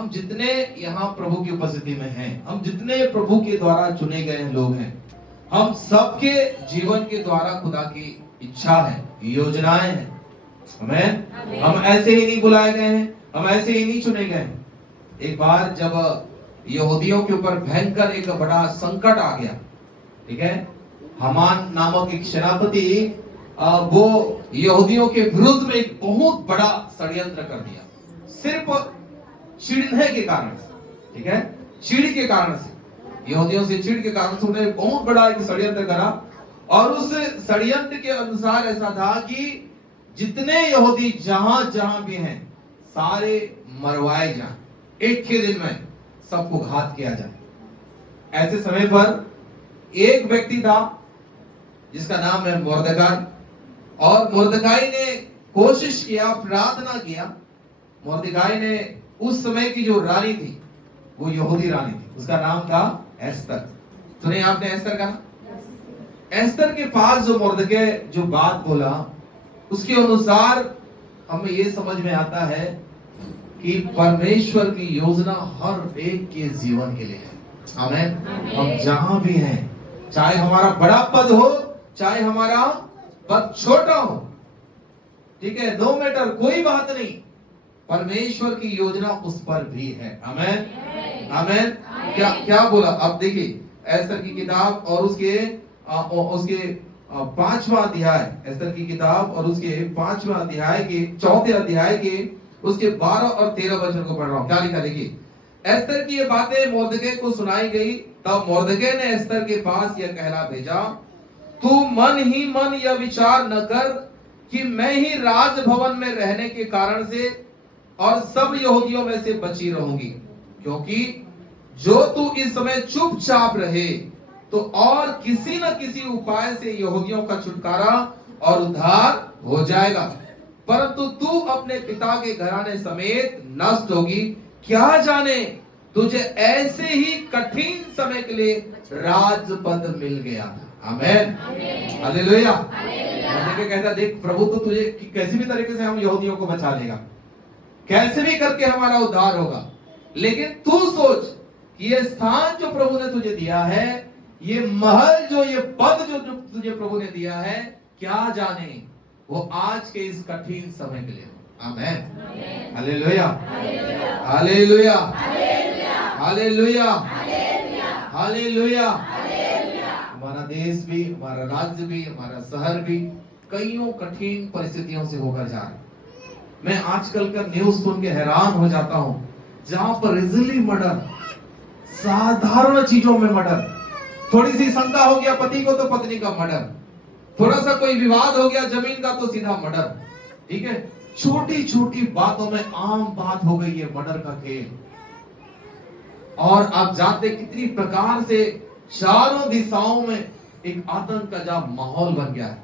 हम जितने यहाँ प्रभु की उपस्थिति में हैं, हम जितने प्रभु के द्वारा चुने गए लोग हैं, हम सबके जीवन के द्वारा खुदा की इच्छा है, योजनाएं हैं। आमीन। हम ऐसे ही नहीं बुलाए गए हैं, हम ऐसे ही नहीं चुने गए हैं। एक बार जब यहूदियों के ऊपर भयंकर एक बड़ा संकट आ गया, ठीक है, हामान नामक एक सेनापति वो यहूदियों के विरुद्ध में एक बहुत बड़ा षड्यंत्र कर दिया, सिर्फ चिढ़ने के कारण से, ठीक है, चिढ़ के कारण से, यहूदियों से चिढ़ के कारण से उन्होंने बहुत बड़ा एक षड्यंत्र करा। और उस षड्यंत्र के अनुसार ऐसा था कि जितने यहूदी जहां जहां भी हैं सारे मरवाए जाएं, एक ही दिन में सबको घात किया जाए। ऐसे समय पर एक व्यक्ति था जिसका नाम है मुर्दगाई, और मुर्दगाई ने कोशिश किया, प्रार्थना किया। मुर्दगाई ने उस समय की जो रानी थी वो यहूदी रानी थी, उसका नाम था एस्तर। सुने आपने एस्तर का? एस्तर के पास जो मुर्दगाई जो बात बोला उसके अनुसार हमें ये समझ में आता है कि परमेश्वर की योजना हर एक के जीवन के लिए है। आमीन। हम जहां भी हैं, चाहे हमारा बड़ा पद हो चाहे हमारा पद छोटा हो, ठीक है, नो मैटर, कोई बात नहीं, परमेश्वर की योजना उस पर भी है। आमीन। आमीन। क्या क्या बोला? अब देखिए एस्तर की किताब और उसके 5वां अध्याय, एस्तर की किताब और उसके 5वां अध्याय के 4थे अध्याय के उसके 12 और 13 वचन को पढ़ रहा हूं। क्या लिखा? देखिए, एस्तर की ये बातें मुर्दगाई को सुनाई गई, तब मुर्दगाई ने एस्तर के पास यह कहला भेजा, तू मन ही मन यह विचार न कर कि मैं ही राजभवन में रहने के कारण से और सब यहूदियों में से बची रहूंगी, क्योंकि जो तू इस समय चुपचाप रहे तो और किसी न किसी उपाय से यहूदियों का छुटकारा और उद्धार हो जाएगा, परंतु तू अपने पिता के घराने समेत नष्ट होगी। क्या जाने तुझे ऐसे ही कठिन समय के लिए राजपद मिल गया था। आमीन। हालेलुया। कहता, देख प्रभु तो तुझे कैसी भी तरीके से हम यहूदियों को बचा लेगा, कैसे भी करके हमारा उद्धार होगा, लेकिन तू सोच कि ये स्थान जो प्रभु ने तुझे दिया है, ये महल जो, ये पद जो तुझे प्रभु ने दिया है, क्या जाने वो आज के इस कठिन समय के लिए हो। आमीन। हालेलुया। हालेलुया। हालेलुया। हालेलुया। हमारा देश भी, हमारा राज्य भी, हमारा शहर भी कईयों कठिन परिस्थितियों से होकर जा रहा है। मैं आजकल का न्यूज सुन के हैरान हो जाता हूं, जहां पर इजिली मर्डर, साधारण चीजों में मर्डर, थोड़ी सी शंका हो गया पति को तो पत्नी का मर्डर, थोड़ा सा कोई विवाद हो गया जमीन का तो सीधा मर्डर, ठीक है, छोटी छोटी बातों में आम बात हो गई है मर्डर का खेल। और आप जानते कितनी प्रकार से चारों दिशाओं में एक आतंक का जब माहौल बन गया है।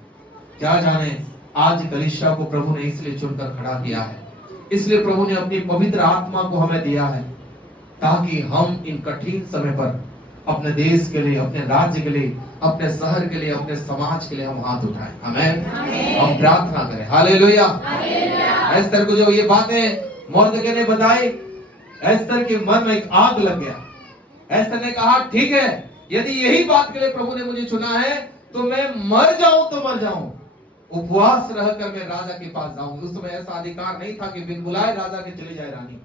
क्या जाने आज कलीसिया को प्रभु ने इसलिए चुनकर खड़ा किया है, इसलिए प्रभु ने अपनी पवित्र आत्मा को हमें दिया है, ताकि हम इन कठिन समय पर अपने देश के लिए, अपने राज्य के लिए, अपने शहर के लिए, अपने समाज के लिए हम हाथ उठाएं। आमीन। हम प्रार्थना करें। हालेलुया। एस्तर को जो ये बातें मुर्दगाई ने बताई, एस्तर के मन में एक आग लग गया। एस्तर ने कहा, ठीक है, यदि यही बात के लिए प्रभु ने मुझे चुना है तो मैं मर जाऊं तो मर जाऊं, उपवास रहकर मैं राजा के पास जाऊंगी। उस समय ऐसा अधिकार नहीं था कि बिन बुलाए राजा के चले जाए रानी।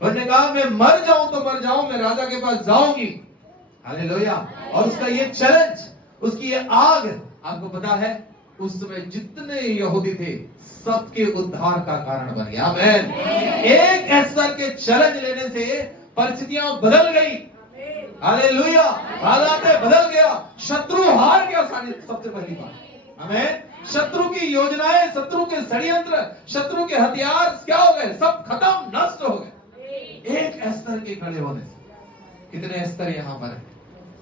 उसने कहा, मैं मर जाऊं तो मर जाऊं, मैं राजा के पास जाऊंगी। हालेलुया। और उसका ये चैलेंज, उसकी ये आग, आपको पता है उस समय जितने यहूदी थे सबके उद्धार का कारण बन गया। आमीन। एक एस्तर के चैलेंज लेने से परिस्थितियां बदल गई। हालेलुया। हालात बदल गया, शत्रु हार गया। सबसे पहली बात, आमीन। शत्रु की योजनाएं, शत्रु के षड्यंत्र, शत्रु के हथियार क्या हो गए? सब खत्म, नष्ट हो गए एक एस्तर के खड़े होने से। कितने एस्तर यहाँ पर है?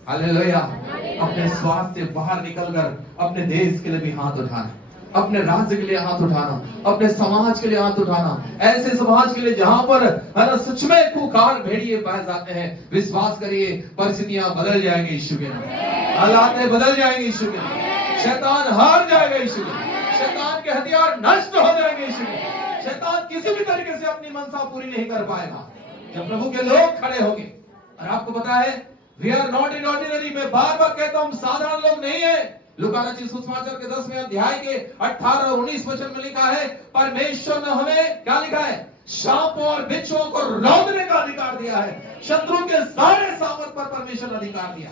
हालेलुया। अपने स्वार्थ से बाहर निकलकर अपने देश के लिए भी हाथ उठाना, अपने राज्य के लिए हाथ उठाना, अपने समाज के लिए हाथ उठाना, ऐसे समाज के लिए जहां पर सच में खूंखार भेड़िए पाए जाते हैं। विश्वास करिए, परिस्थितियां बदल जाएंगी यीशु के नाम, हालात बदल जाएंगे यीशु के नाम, शैतान हार जाएगा यीशु के नाम, शैतान के हथियार नष्ट हो जाएंगे यीशु के नाम, शैतान किसी भी तरीके से अपनी मनसा पूरी नहीं कर पाएगा। जब प्रभु के लोग खड़े होंगे। और आपको पता है we are not in ordinary, मैं बार बार कहता हूं हम साधारण लोग नहीं है। लूका रचित सुसमाचार के 10वें अध्याय के 18 और 19 वचन में लिखा है परमेश्वर ने हमें क्या लिखा है, सांपों और बिच्छुओं को रौंदने का अधिकार दिया है। शत्रु के सारे सामर्थ पर परमेश्वर ने अधिकार दिया।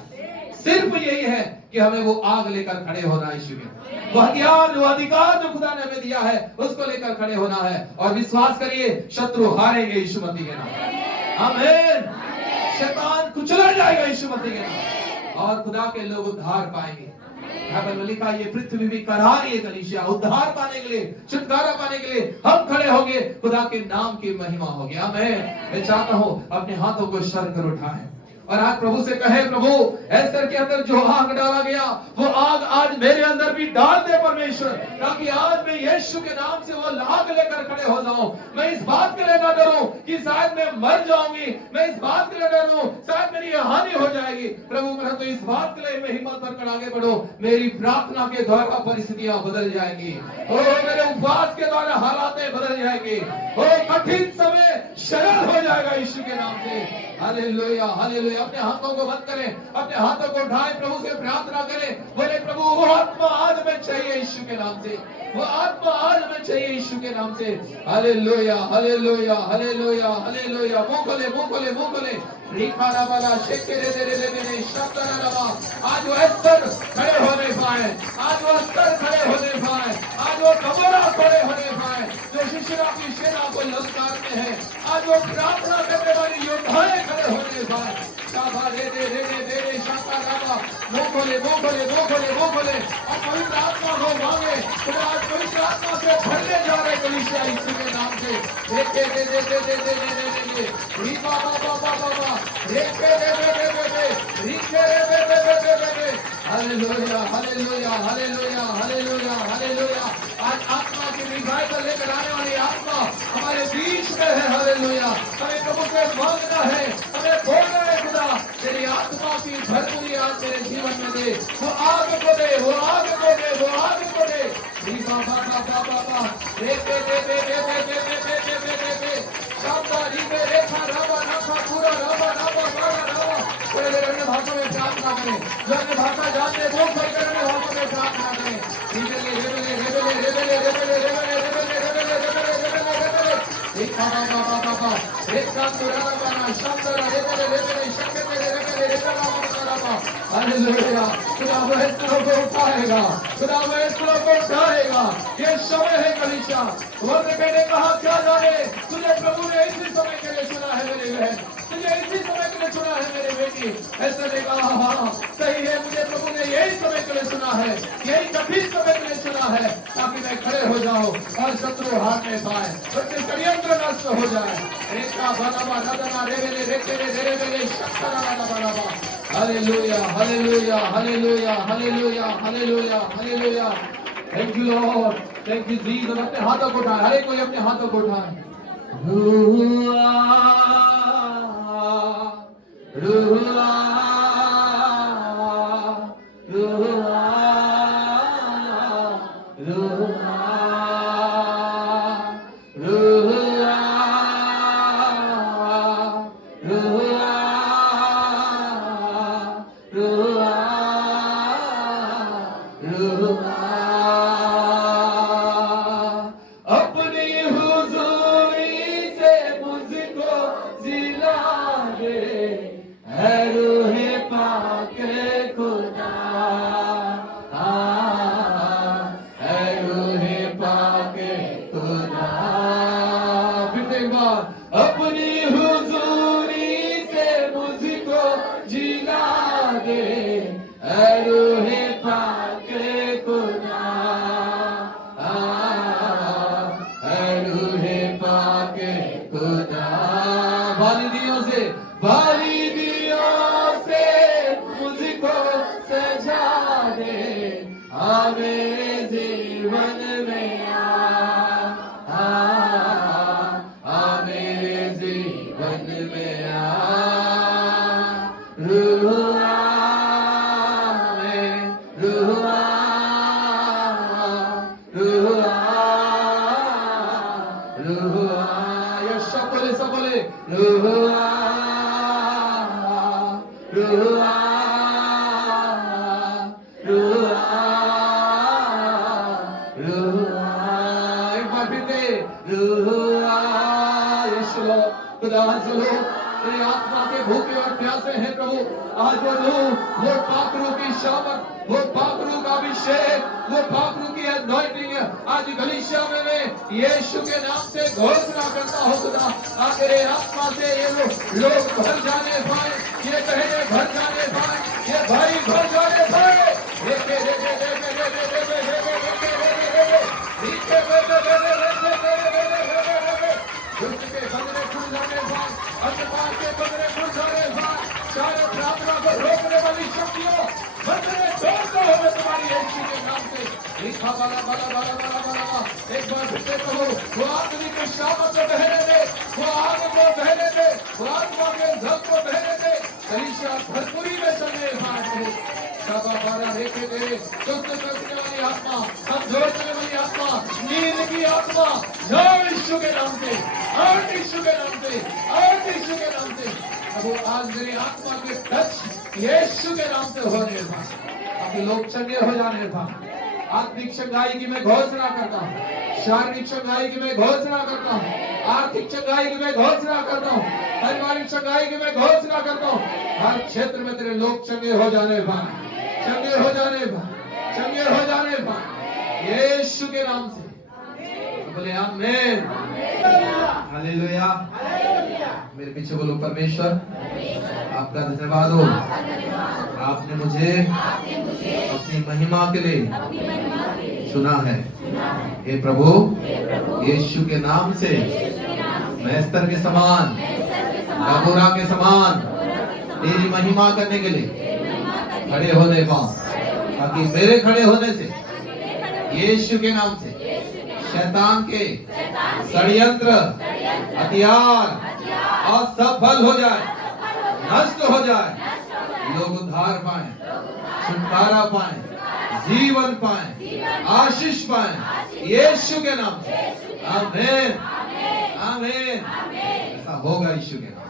सिर्फ यही है कि हमें वो आग लेकर खड़े होना है यीशु में। वो हथियार जो अधिकार जो खुदा ने हमें दिया है उसको लेकर खड़े होना है। और विश्वास करिए शत्रु हारेंगे यीशु मसीह के नाम। आमीन। शैतान कुचला जाएगा यीशु मसीह के नाम और खुदा के लोग उद्धार पाएंगे। यहाँ पर लिखा ये पृथ्वी भी करा रही है कलीसिया, उद्धार पाने के लिए, छुटकारा पाने के लिए हम खड़े होंगे, खुदा के नाम की महिमा होगी। मैं चाहता हूं अपने हाथों को सर कर उठाएं और आज प्रभु से कहे प्रभु एस्तर के अंदर जो आग डाला गया वो आग आज मेरे अंदर भी डाल दे परमेश्वर, ताकि आज मैं यीशु के नाम से वो आग लेकर खड़े हो जाऊं। मैं इस बात के लिए ना डरूं कि शायद मैं मर जाऊंगी, मैं इस बात के लिए डरूं शायद मेरी हानि हो जाएगी। प्रभु मैं तो इस बात के लिए मैं हिम्मत भरकर आगे बढ़ो, मेरी प्रार्थना के द्वारा परिस्थितियां बदल जाएंगी और मेरे उपवास के द्वारा हालातें बदल जाएंगी और कठिन समय सरल हो जाएगा यीशु के नाम से। Hallelujah hallelujah. अपने हाथों को बंद करें, अपने हाथों को उठाएं, प्रभु से प्रार्थना करें, बोले प्रभु वो आत्मा आज में चाहिए यीशु के नाम से, वो आत्मा आज में चाहिए यीशु के नाम से। Hallelujah hallelujah hallelujah hallelujah. मुंह खोले मुंह खोले मुंह खोले। रिखाना वाला शेकेरे दे रे मेरे शब्दना लगा। आज वो एस्तर खड़े होने पाए, आज वो एस्तर खड़े होने पाए, आज वो कमरा खड़े होने पाए जो शिशिरा की सेना को ललकारते हैं, आज वो प्रार्थना करने वाली योद्धाएं खड़े होने पाए। शाबा रे दे रे दे दे रे शाका रामा। मुंह खोले मुंह खोले मुंह खोले मुंह खोले और पवित्र आत्मा को मांगे। तो आज पवित्र आत्मा से भरने जा रहे कलीसिया यीशु के नाम से। रेखे दे दे दे दे दे दे दे दे री बाबा बाबा बाबा रेखे दे दे दे दे दे रीखे दे दे दे दे दे दे। Hallelujah hallelujah hallelujah hallelujah hallelujah. आज आत्मा की रिवाइवल लेकर आने वाली आत्मा हमारे बीच में है। हालेलुया। हमें प्रभु से मांगना है, हमें बोलना है खुदा तेरी आत्मा की भरपूरी आज मेरे जीवन में दे, वो आग को दे, वो आग को दे, वो आग को दे। बाबा बाबा बाबा रे दे दे दे दे दे दे दे दे दे दे दे दे शाबा री में रेखा रावा रावा पूरा रावा रावा रावा रावा। थोड़े देर अन्य भाषा में प्रार्थना करें, जो अन्य भाषा जानते हैं वो कोई अन्य भाषा में प्रार्थना करें। रेबेले रेबेले रेबेले रेबेले रेबेले रेबेले रेबेले रेबेले रेबेले रेबेले रेबेले एक बाबा बाबा बाबा एक का पूरा रावा शाबा रेबेले रेबेले शक्के रेबेले रेबेले हालेलुया। खुदा वो एस्तर को उठाएगा, खुदा वो एस्तर को उठाएगा। ये समय है कलीसिया। वर्णके ने कहा क्या जाने तुझे प्रभु ने इसी समय के लिए चुना है मेरी बहन, तुझे इसी समय के लिए चुना है मेरी बेटी। एस्तर ने कहा हाँ सही है, मुझे प्रभु ने यही समय के लिए चुना है, यही कठिन समय के लिए चुना है ताकि मैं खड़े हो जाऊं और शत्रु हारने पाए, उसके षड्यंत्र नष्ट हो जाए। रेखा बनावा नदना रेवेले रेखे रे रेवेले शक्करा बनावा। Hallelujah hallelujah hallelujah hallelujah hallelujah hallelujah. Thank you Lord, thank you Jesus. अपने हाथों को उठाएं, हर एक कोई अपने हाथों को उठाएं। रुआ रुआ रुआ रुआ Ruah रुआ रुआ रुआ, एक बार फिर से रुआ। यीशु खुदा चलो तेरी आत्मा के भूखे और प्यासे हैं प्रभु, आज वो पाक रूह की शामत, वो पाक रूह का अभिषेक, वो पाक रूह की अनॉइंटिंग आज गलीशिया में यीशु के नाम से घोषणा करता हूं खुदा, तेरे आत्मा से ये लोग भर जाने पाए, ये बहने भर जाने पाए, ये भाई भर जाने पाए। उसके बंधने खुल जाने पाए, अंधकार के बंधने खुल जाने पाए, सारे प्रार्थना को रोकने वाली शक्तियों बंधने तोड़ता हो मैं तुम्हारी यीशु के नाम से। लिखा बाला बाला बाला बाला बाला, एक बार फिर से कहो, वो आत्मिक शामत को बहने दे, वो आग को बहने दे, वो आत्मा के धन को बहने दे, कलीसिया भरपूरी में चलने पाए। बाबा बारा देखे तेरे सुस्त करने वाली आत्मा, कमजोर करने वाली आत्मा, नींद की आत्मा, जाओ यीशु के नाम से, और यीशु के नाम से, और यीशु के नाम से। अब वो आज मेरी आत्मा के टच यीशु के नाम से होने पाए, अभी लोग चंगे हो जाने पाए। आत्मिक चंगाई की मैं घोषणा करता हूँ, शारीरिक चंगाई की मैं घोषणा करता हूँ, आर्थिक चंगाई की मैं घोषणा करता हूँ, पारिवारिक चंगाई की मैं घोषणा करता हूँ। हर क्षेत्र में तेरे लोग चंगे हो जाने पाए, चंगे हो जाने पाए, चंगे हो जाने पाए यीशु के नाम से। बोले आमीन, हालेलुया। मेरे पीछे बोलो परमेश्वर आपका धन्यवाद हो, आपने मुझे अपनी महिमा के लिए चुना है। हे प्रभु यीशु के नाम से मैं स्तर के समान, कबूरा के समान तेरी महिमा करने के लिए खड़े होने पाऊं, ताकि मेरे खड़े होने से यीशु के नाम से शैतान के षड्यंत्र हथियार असफल हो जाए, नष्ट हो जाए, लोग उद्धार पाए, छुटकारा पाए, जीवन पाए, आशीष पाए यीशु के नाम से। आमीन, आमीन। ऐसा होगा यीशु के नाम।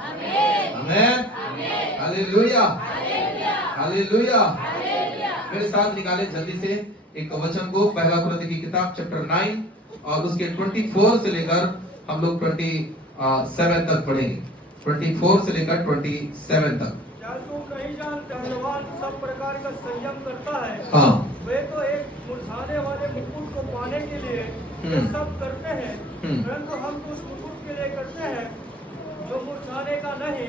आमीन, हालेलुया, हालेलुया। मेरे साथ निकाले जल्दी से एक वचन को, पहला कुरिन्थियों की किताब चैप्टर 9 और उसके 24 से लेकर हम लोग 27 तक पढ़ेंगे। 24 से लेकर 27 तक। क्या तुम नहीं जानते भगवान सब प्रकार का संयम करता है? हाँ, वे तो एक मुरझाने वाले मुकुट को पाने के लिए ये सब करते हैं, परंतु हम तो उस मुकुट के लिए करते हैं जो मुरझाने का नहीं।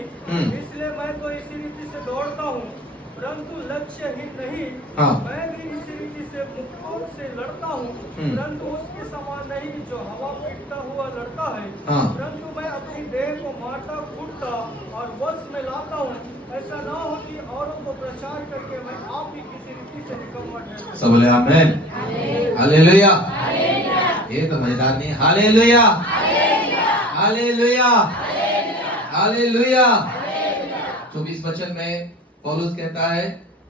इसलिए मैं तो इसी रीति से दौड़ता हूँ, परंतु लक्ष्यहीन नहीं। मैं भी इसी रीति से मुक्तों से लड़ता हूँ, परंतु उसके समान नहीं जो हवा पीटता हुआ लड़ता है। परंतु मैं अपनी देह को मारता कूटता और वश में लाता हूँ, ऐसा ना हो कि औरों को प्रचार करके मैं आप ही किसी रीति से निकम्मा ठहरूं। सब बोले आमीन, हालेलुया। ये तो मजेदार नहीं, हालेलुया, हालेलुया, हालेलुया। 24 वचन में पौलुस कहता है,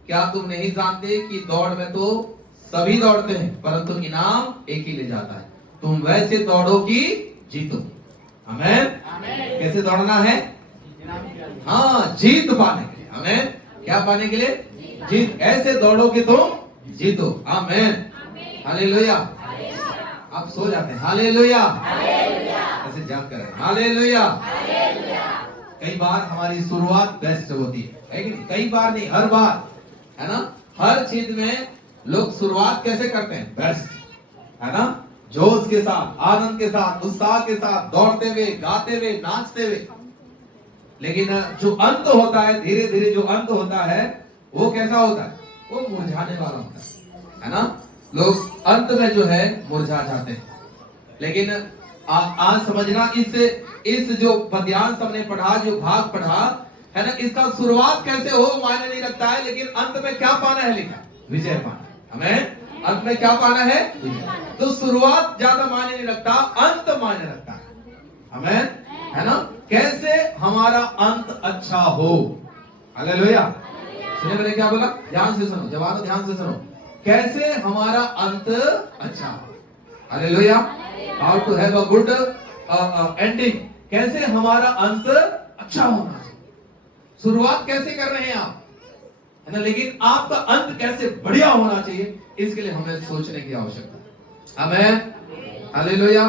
क्या तुम नहीं जानते कि दौड़ में तो सभी दौड़ते हैं, परंतु इनाम एक ही ले जाता है। तुम वैसे दौड़ो कि जीतो। आमीन। कैसे दौड़ना है? हाँ, जीत पाने के लिए। आमीन। क्या पाने के लिए? जीत। ऐसे दौड़ोगे तो जीतो। आमीन, हालेलुया। आप सो जाते हैं, हालेलुया, ऐसे जाग कर, हालेलुया। कई बार हमारी शुरुआत बेस्ट होती है कि नहीं? कई बार नहीं, हर बार, है ना? हर चीज में लोग शुरुआत कैसे करते हैं? बेस्ट, है ना? जोश के साथ, आनंद के साथ, उत्साह के साथ, दौड़ते हुए, गाते हुए, नाचते हुए। लेकिन जो अंत होता है, धीरे धीरे जो अंत होता है, वो कैसा होता है? वो मुरझाने वाला होता है ना? लोग अंत में जो है मुरझा जाते हैं। लेकिन आज समझना, इस जो पद्यांश हमने पढ़ा, जो भाग पढ़ा है ना, इसका शुरुआत कैसे हो मायने नहीं रखता है, लेकिन अंत में क्या पाना है लिखा? विजय पाना। हमें अंत में क्या पाना है? तो शुरुआत ज्यादा मायने नहीं रखता, अंत मायने रखता है। हमें, है ना? कैसे हमारा अंत अच्छा हो। हालेलुया। सुनिए मैंने क्या बोला? ध्यान से सुनो, जवानों ध्यान से सुनो। कैसे हमारा अंत अच्छा हो। Hallelujah. How to have a good ending. कैसे हमारा अंत अच्छा होना चाहिए। शुरुआत कैसे कर रहे हैं आप? है ना, लेकिन आपका अंत कैसे बढ़िया होना चाहिए, इसके लिए हमें सोचने की आवश्यकता है। आमेन, हालेलुया।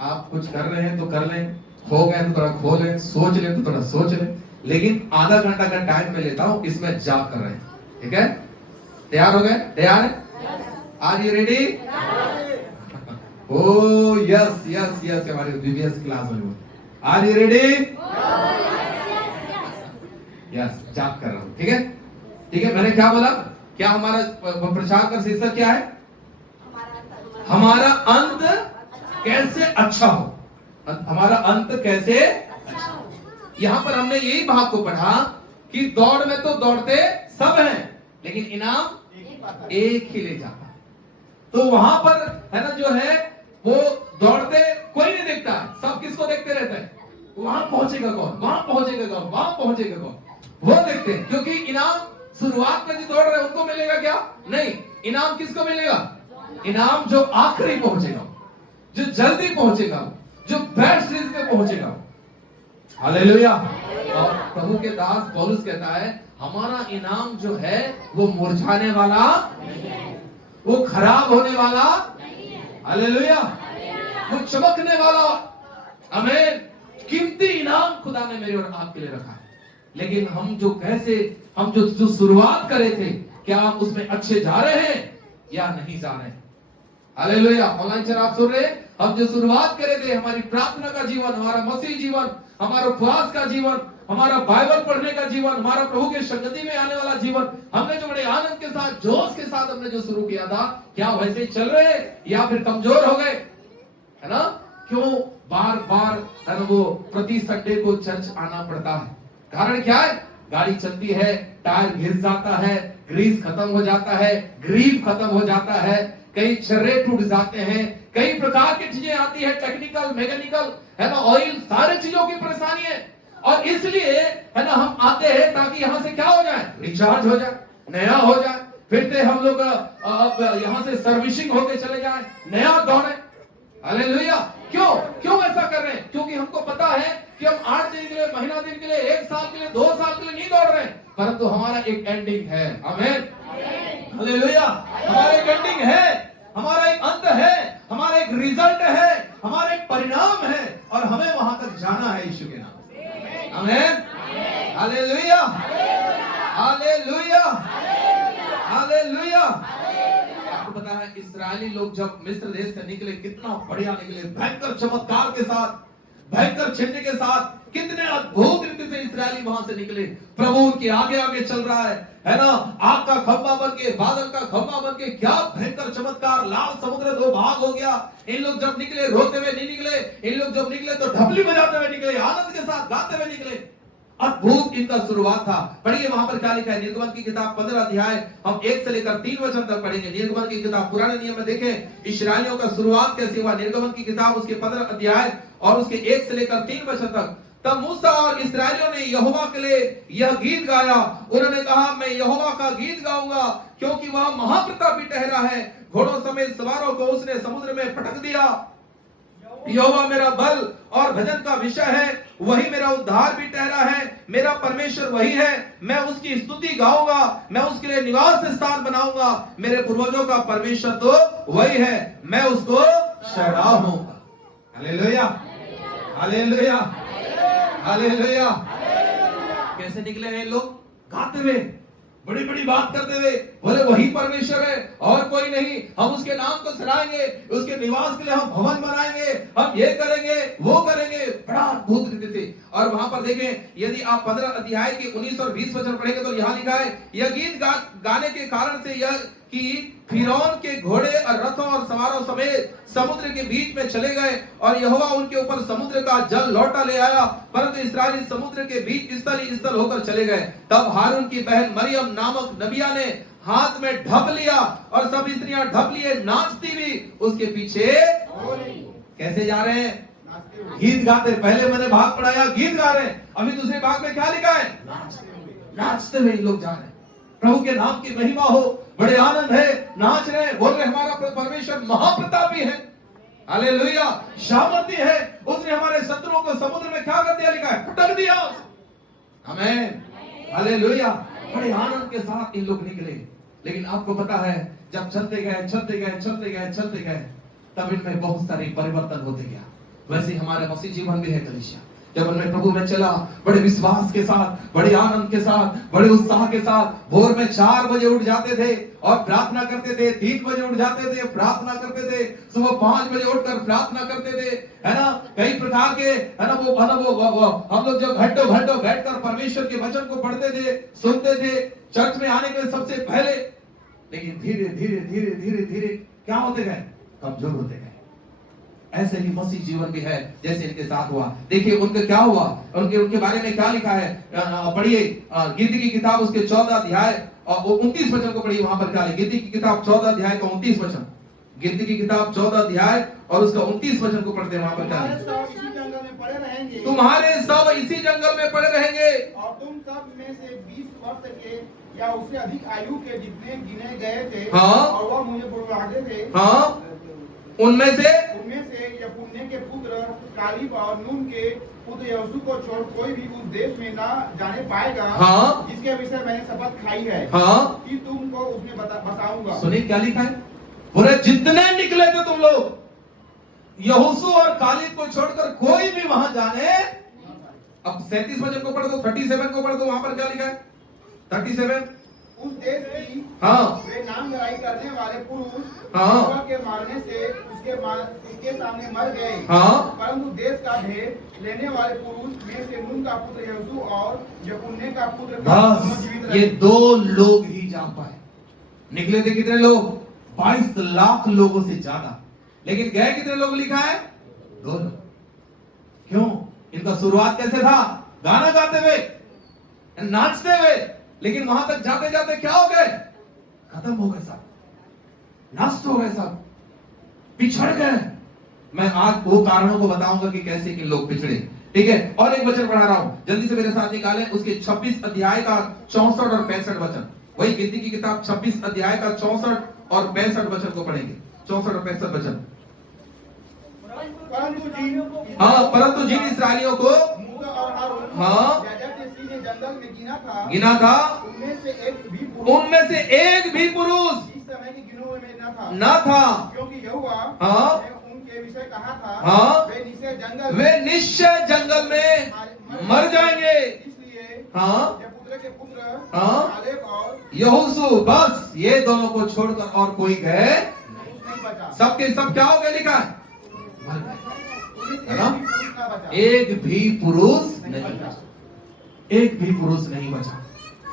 आप कुछ कर रहे हैं तो कर लें, खो गए तो थोड़ा खो लें, सोच लें तो थोड़ा सोच लें, लेकिन आधा घंटा का टाइम मैं लेता हूं, इसमें जाप कर रहे हैं। ठीक है, तैयार हो गए? तैयार है? Are you ready? Oh yes yes yes, हमारे बीबीएस क्लास में आर यू रेडी? यस, जाप कर रहा हूं। ठीक है, ठीक है। मैंने क्या बोला? क्या हमारा प्रचार का शीर्षक क्या है? हमारा अंत कैसे अच्छा हो। हमारा अंत कैसे अच्छा हो। यहां पर हमने यही बात को पढ़ा कि दौड़ में तो दौड़ते सब हैं, लेकिन इनाम एक ही ले जाता है। तो वहां पर है ना, जो है वो दौड़ते कोई नहीं देखता है, सब किसको देखते रहते हैं? वहां पहुंचेगा कौन, वहां पहुंचेगा कौन, वहां पहुंचेगा कौन, वो देखते हैं। क्योंकि इनाम शुरुआत में जो दौड़ रहे हैं उनको मिलेगा क्या? नहीं। इनाम किसको मिलेगा? इनाम जो आखिरी पहुंचेगा, जो जल्दी पहुंचेगा, जो बेस्ट सीरीज में पहुंचेगा। हालेलुया। और प्रभु के दास पौलुस कहता है, हमारा इनाम जो है वो मुरझाने वाला नहीं है, वो खराब होने वाला नहीं है। हालेलुया। वो चमकने वाला, आमीन, कीमती इनाम खुदा ने मेरे और आपके लिए रखा है। लेकिन हम जो शुरुआत करे थे, क्या हम उसमें अच्छे जा रहे हैं या नहीं जा रहे हैं? हालेलुया। ऑनलाइन चैनल आप सुन रहे हैं? हम जो शुरुआत करे थे, हमारी प्रार्थना का जीवन, हमारा मसीह जीवन, हमारा उपवास का जीवन, हमारा बाइबल पढ़ने का जीवन, हमारा प्रभु के संगति में आने वाला जीवन, हमने जो बड़े आनंद के साथ, जोश के साथ हमने जो शुरू किया था, क्या वैसे चल रहे या फिर कमजोर हो गए? है ना? क्यों बार बार है ना वो प्रति संडे को चर्च आना पड़ता है? कारण क्या है? गाड़ी चलती है, टायर घिस जाता है, ग्रीस खत्म हो जाता है, ग्रीप खत्म हो जाता है, कई छर्रे टूट जाते हैं, कई प्रकार की चीजें आती है, टेक्निकल, मैकेनिकल, है ना, ऑयल, सारे चीजों की परेशानी है। और इसलिए है ना, हम आते हैं ताकि यहां से क्या हो जाए? रिचार्ज हो जाए, नया हो जाए, फिर से हम लोग यहां से सर्विसिंग होके चले जाए, नया दौड़े। हालेलुया। क्यों ऐसा कर रहे हैं? क्योंकि हमको पता है कि हम 8 दिन के लिए, महीना दिन के लिए, 1 साल के लिए, 2 साल के लिए नहीं दौड़ रहे हैं, परंतु हमारा एक एंडिंग है। आमीन, हालेलुया। हमारा एक एंडिंग है, हमारा एक अंत है, हमारा एक रिजल्ट है, हमारा एक परिणाम है, और हमें वहां तक जाना है यीशु के नाम। आमीन, हालेलुया, हालेलुया, हालेलुया। आपको पता है, इस्राएली लोग जब मिस्र देश से निकले, कितना बढ़िया निकले, भयंकर चमत्कार के साथ, भयंकर चिन्ह के साथ, कितने अद्भुत रीति से इस्राएली वहां से निकले। प्रभु उनके आगे आगे चल रहा है ना, आग का खंभा बन के, बादल का खंभा बन के, क्या भयंकर चमत्कार। लाल समुद्र 2 भाग हो गया। इन लोग जब निकले, रोते हुए नहीं निकले, इन लोग जब निकले तो ढपली बजाते हुए निकले, आनंद के साथ गाते हुए निकले। अद्भुत इनका शुरुआत था। पढ़िए वहां पर क्या लिखा है, निर्गमन की किताब 15 अध्याय, हम 1 से लेकर 3 वचन तक पढ़ेंगे। निर्गमन की किताब, पुराने नियम में देखें इस्राएलियों का शुरुआत कैसे हुआ। निर्गमन की किताब उसके 15 अध्याय और उसके 1 से लेकर 3 वचन तक। तब मूसा और इस्राएलियों ने यहोवा के लिए यह गीत गाया। उन्होंने कहा, मैं यहोवा का गीत गाऊंगा, क्योंकि वह महाप्रतापी ठहरा है। घोड़ों समेत सवारों को उसने समुद्र में पटक दिया। यहोवा मेरा बल और भजन का विषय है, वही मेरा उद्धार भी ठहरा है। मेरा परमेश्वर वही है, मैं उसकी स्तुति गाऊंगा, मैं उसके लिए निवास स्थान बनाऊंगा। मेरे पूर्वजों का परमेश्वर तो वही है, मैं उसको सराहूंगा। Hallelujah, hallelujah, hallelujah. कैसे निकले हैं लोग? गाते हुए, बड़ी बड़ी बात करते हुए, बोले वही परमेश्वर है और कोई नहीं। हम उसके नाम को सराहेंगे, उसके निवास के लिए हम भवन बनाएंगे, हम ये करेंगे, वो करेंगे। बड़ा अद्भुत रीति से। और वहां पर देखें, यदि आप 15 अध्याय के 19 और 20 वचन पढ़ेंगे तो यहाँ लिखा है, यह गीत गाने के कारण से यह कि फिरौन के घोड़े और रथों और सवारों समेत समुद्र के बीच में चले गए, और यहोवा उनके ऊपर समुद्र का जल लौटा ले आया, परंतु इस्राएली समुद्र के बीच स्थल ही स्थल होकर चले गए। तब हारून की बहन मरियम नामक नबिया ने हाथ में ढप लिया, और सब स्त्रियां ढप लिए नाचती भी उसके पीछे। कैसे जा रहे हैं? गीत गाते। पहले मैंने भाग पढ़ाया, गीत गा रहे हैं। अभी दूसरे भाग में क्या लिखा है? नाचते हुए लोग जा रहे हैं। प्रभु के नाम की महिमा हो, बड़े आनंद है, नाच रहे, बोल रहे हमारा परमेश्वर महाप्रतापी है। हालेलुया, शामती है। उसने हमारे शत्रुओं को समुद्र में क्या कर दिया? लिखा है, पटक दिया। आमीन, हालेलुया। बड़े आनंद के साथ इन लोग निकले। लेकिन आपको पता है, जब चलते गए तब इनमें बहुत सारे परिवर्तन होते गया। वैसे हमारा मसीह जीवन भी है कलीसिया। जब उनमें प्रभु में चला, बड़े विश्वास के साथ, बड़े आनंद के साथ, बड़े उत्साह के साथ भोर में 4 बजे उठ जाते थे और प्रार्थना करते थे। 3 बजे उठ जाते थे, प्रार्थना करते थे। सुबह 5 बजे उठकर प्रार्थना करते थे, है ना। कई प्रकार के, है ना, वो हम लोग जो घंटों बैठकर परमेश्वर के वचन को पढ़ते थे, सुनते थे चर्च में आने के सबसे पहले। लेकिन धीरे धीरे क्या होते गए? कमजोर होते गए। ऐसे ही मसीह जीवन भी है जैसे इनके साथ हुआ। देखिए उनके क्या हुआ, उनके बारे में क्या लिखा है। पढ़िए गिनती की किताब उसके 14 अध्याय और 29 वचन को पढ़िए। वहां पर क्या है? गिनती की किताब 14 अध्याय का 29 वचन। गिनती की किताब 14 अध्याय और उसका 29 वचन को पढ़ते हैं। वहां पर क्या है? तुम्हारे सब इसी जंगल में पड़े रहेंगे और तुम सब में से 20 वर्ष के या उससे अधिक आयु के जितने गिने गए थे, हाँ, और वह मुझे बुलवाते थे, हाँ, उनमें से यपुन्ने के पुत्र कालेब और नून के पुत्र यहोशू को छोड़ कोई भी उस देश में न जाने पाएगा, हाँ, जिसके विषय मैंने शपथ खाई है, हाँ, कि तुमको उसमें बसाऊंगा। सुनिए क्या लिखा है। पूरे जितने निकले थे तुम लोग, यहोशू और कालेब को छोड़कर कोई भी वहां जाने। अब 37 वचन को पढ़ दो, 37 को पढ़ दो। वहां पर क्या लिखा है? 37 उस देश की, हाँ, वे नाम लड़ाई करने वाले पुरुष, हाँ, के मारने से उसके सामने मर गए, हाँ, परंतु देश का भेद लेने वाले पुरुष में से नून का पुत्र यहोशू और यपुन्ने का पुत्र बस ये 2 लोग ही जा पाए। निकले थे कितने लोग? 22 लाख लोगों से ज्यादा। लेकिन गए कितने लोग लिखा है? 2 लोग। क्यों? इनका शुरुआत कैसे था? गाना गाते हुए, नाचते हुए। लेकिन वहां तक जाते जाते क्या हो गए? खत्म हो गए सब, नष्ट हो गए सब, पिछड़ गए। मैं आज वो कारणों को बताऊंगा कि कैसे कि लोग पिछड़े। ठीक है, और एक वचन पढ़ा रहा हूं, जल्दी से मेरे साथ निकालें। उसके 26 अध्याय का 64 और 65 वचन। वही गिनती की किताब 26 अध्याय का 64 और 65 वचन को पढ़ेंगे। 64 और 65 वचन। परंतु जिन इस्राएलियों को मूसा और हारून, हाँ, ने जंगल में गिना था, उनमें से एक भी पुरुष इस समय की गिनों में न था, क्योंकि यहोवा हाँ, ने उनके विषय कहा था, हाँ, वे निश्चय जंगल में मर जाएंगे। इसलिए हाँ, के पुत्र हाँ, कालेब और यहोशू, बस ये दोनों को छोड़कर और कोई गए नहीं बचा। सबके सब क्या हो गए? लिखा है ना? बचा। एक भी पुरुष नहीं बचा। एक भी पुरुष नहीं बचा।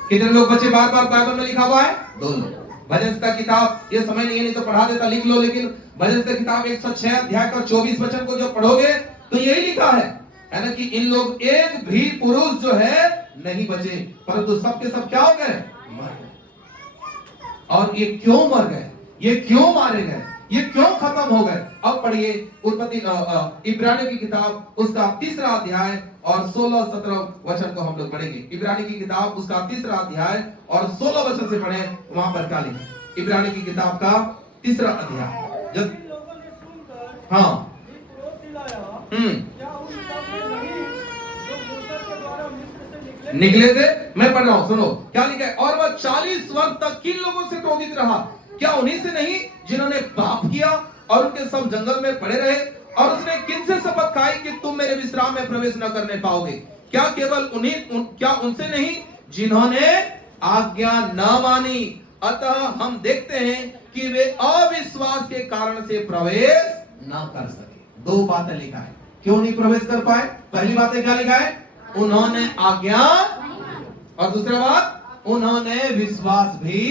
कितने लोग बचे? बार बार बाइबल में लिखा हुआ है 2 लोग। भजन संहिता किताब, ये समय नहीं है, नहीं तो पढ़ा देता, लिख लो। लेकिन भजन संहिता किताब 106 अध्याय का 24 वचन को जो पढ़ोगे तो यही लिखा है ना, कि इन लोग एक भी पुरुष जो है नहीं बचे, परंतु सबके सब क्या हो गए? मर गए। और ये क्यों मर गए? ये क्यों मारे गए? ये क्यों खत्म हो गए? अब पढ़िए उत्पत्ति इब्रानियों की किताब उसका 3रा अध्याय और 16-17 वचन को हम लोग पढ़ेंगे। इब्रानियों की किताब उसका 3रा अध्याय और 16 वचन से पढ़ें। वहां पर क्या लिखा है? इब्रानियों की किताब का 3रा अध्याय। जब लोगों ने सुनकर हाँ, क्रोध दिलाया, क्या उन सब में नहीं जो मूसा के द्वारा मिस्र से निकले थे? मैं पढ़ रहा हूं, सुनो क्या लिखा है। और वह 40 वर्ष तक किन लोगों से क्रोधित रहा? क्या उन्हीं से नहीं जिन्होंने पाप किया और उनके सब जंगल में पड़े रहे? और उसने किनसे शपथ खाई कि तुम मेरे विश्राम में प्रवेश न करने पाओगे? क्या केवल क्या उनसे नहीं जिन्होंने आज्ञा न मानी? अतः हम देखते हैं कि वे अविश्वास के कारण से प्रवेश न कर सके। 2 बातें लिखा है, क्यों नहीं प्रवेश कर पाए। पहली बात क्या लिखा है? उन्होंने आज्ञा, और दूसरा बात उन्होंने विश्वास भी।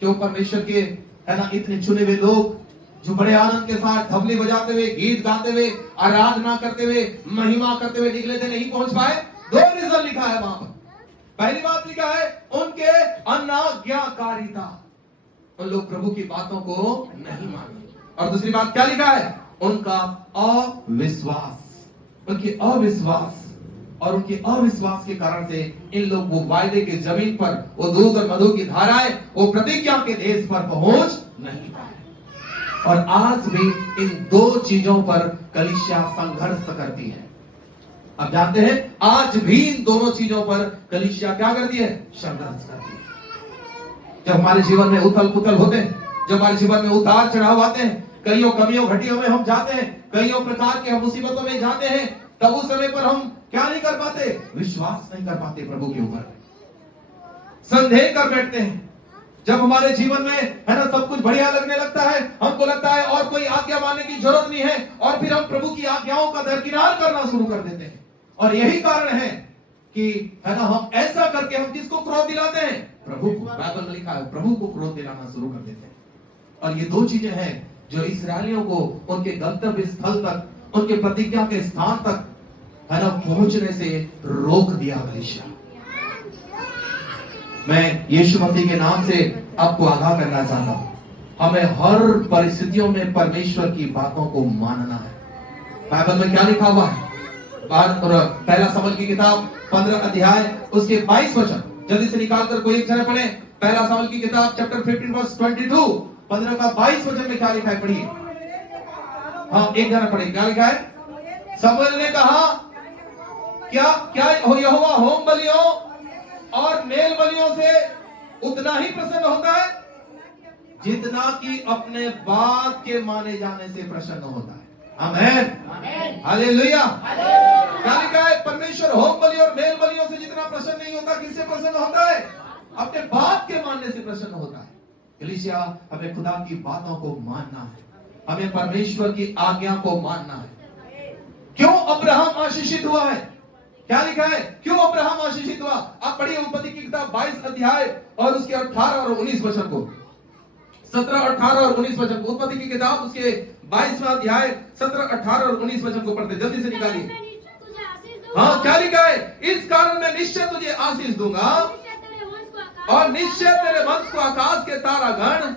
क्यों? परमेश्वर के, है ना, इतने चुने हुए लोग जो बड़े आनंद के साथ तबले बजाते हुए, गीत गाते हुए, आराधना करते हुए, महिमा करते हुए निकले थे, नहीं पहुंच पाए। 2 रीजन लिखा है वहां पर। पहली बात लिखा है उनके अनाज्ञाकारिता, उन लोग प्रभु की बातों को नहीं माने। और दूसरी बात क्या लिखा है? उनका अविश्वास। उनके अविश्वास और उनके अविश्वास के कारण से इन लोग वो वायदे की जमीन पर, वो दूध और मधु की धाराएं, वो प्रतिज्ञा के देश पर पहुंच नहीं पाए। और आज भी इन 2 चीजों पर कलीसिया संघर्ष करती है। आप जानते हैं आज भी इन दोनों चीजों पर कलीसिया क्या करती है? संघर्ष करती है। जब हमारे जीवन में उथल पुथल होते हैं, जब हमारे जीवन में उतार चढ़ाव आते हैं, कईयों कमियों घटियों में हम जाते हैं, कईयों प्रकार के हम मुसीबतों में जाते हैं, तब उस समय पर हम क्या नहीं कर पाते? विश्वास नहीं कर पाते प्रभु के ऊपर, संदेह कर बैठते हैं। जब हमारे जीवन में है ना सब कुछ बढ़िया लगने लगता है, हमको लगता है और कोई आज्ञा मानने की जरूरत नहीं है, और फिर हम प्रभु की आज्ञाओं का दरकिनार करना शुरू कर देते हैं। और यही कारण है कि है ना हम ऐसा करके हम किसको क्रोध दिलाते हैं? प्रभु को। बाइबल में लिखा है प्रभु को क्रोध दिलाना शुरू कर देते हैं। और ये दो चीजें हैं जो इस्राएलियों को उनके गंतव्य स्थल तक, उनके प्रतिज्ञा के स्थान तक है ना पहुंचने से रोक दिया कलीसिया। मैं यीशु मसीह के नाम से आपको आगाह करना चाहता हूं, हमें हर परिस्थितियों में परमेश्वर की बातों को मानना है। बाइबल में क्या लिखा हुआ है? पहला शमूएल की किताब 15 अध्याय उसके 22 वचन जल्दी से निकालकर कोई एक जना पढ़े। पहला शमूएल की किताब चैप्टर 15 वर्स 22 15 का 22 वचन में क्या लिखा है? पढ़िए। हाँ, एक जना पढ़े। क्या लिखा है? शमूएल ने कहा क्या यहोवा होम बलियों और मेल बलियों से उतना ही प्रसन्न होता है जितना कि अपने बात के माने जाने से प्रसन्न होता है। आमेन, हालेलुया। क्या लिखा है? परमेश्वर होम बलि और मेल बलियों से जितना प्रसन्न नहीं होता, किससे प्रसन्न होता है? अपने बात के मानने से प्रसन्न होता है। कलीसिया, हमें खुदा की बातों को मानना है, हमें परमेश्वर की आज्ञा को मानना है। क्यों अब्राहम आशीषित हुआ है? क्या लिखा है? क्यों अब्राहम आशीषित हुआ? आप पढ़िए उत्पत्ति की किताब 22 अध्याय और उसके 18 और 19 वचन को। 17, 18 और 19 वचन को। उत्पत्ति की किताब उसके 22वां अध्याय 17, 18 और 19 वचन को पढ़ते, जल्दी से निकालिए। हाँ, क्या लिखा है? इस कारण मैं निश्चय तुझे आशीष दूंगा और निश्चय तेरे वंश को आकाश के तारागण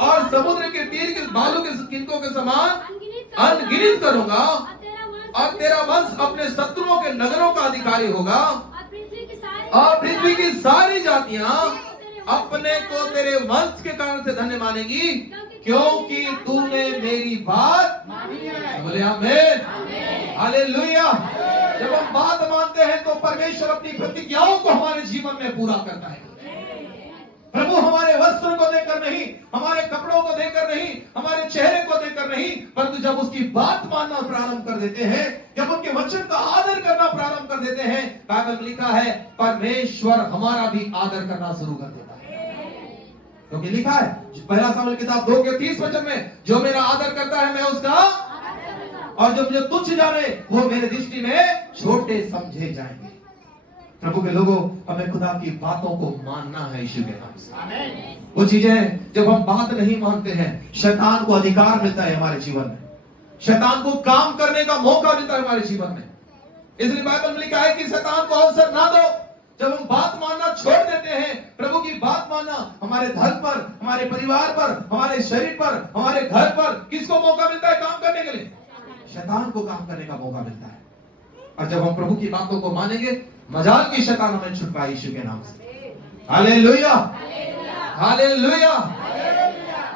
और समुद्र के तीर के बालू के किनकों के समान अनगिनत करूंगा, और तेरा वंश अपने शत्रुओं के नगरों का अधिकारी होगा, और पृथ्वी की सारी जातियां अपने को तेरे वंश के कारण से धन्य मानेगी, क्योंकि तूने मेरी बात मानी है। बोले आमीन, हालेलुया। जब हम बात मानते हैं तो परमेश्वर अपनी प्रतिज्ञाओं को हमारे जीवन में पूरा करता है। प्रभु हमारे वस्त्र को देकर नहीं, हमारे कपड़ों को देकर नहीं, हमारे चेहरे को देकर नहीं, परंतु जब उसकी बात मानना प्रारंभ कर देते हैं, जब उनके वचन का आदर करना प्रारंभ कर देते हैं, बाइबल में लिखा है परमेश्वर हमारा भी आदर करना शुरू कर देता है। क्योंकि लिखा है पहला शमूएल किताब 2 के 30 वचन में, जो मेरा आदर करता है मैं उसका, और जो मुझे तुच्छ जाने वो मेरे दृष्टि में छोटे समझे जाएंगे। प्रभु के लोगों, हमें खुदा की बातों को मानना है यीशु के नाम से। वो चीजें जब हम बात नहीं मानते हैं, शैतान को अधिकार मिलता है हमारे जीवन में, शैतान को काम करने का मौका मिलता है हमारे जीवन में। इसलिए बाइबल में लिखा है कि शैतान को अवसर ना दो। जब हम बात मानना छोड़ देते हैं, प्रभु की बात मानना हमारे धन पर, हमारे परिवार पर, हमारे शरीर पर, हमारे घर पर किसको मौका मिलता है काम करने के लिए? शैतान को काम करने का मौका मिलता है। और जब हम प्रभु की बातों को मानेंगे, मजाल की शैतान हमें छुटकाए यीशु के नाम से। Hallelujah, hallelujah,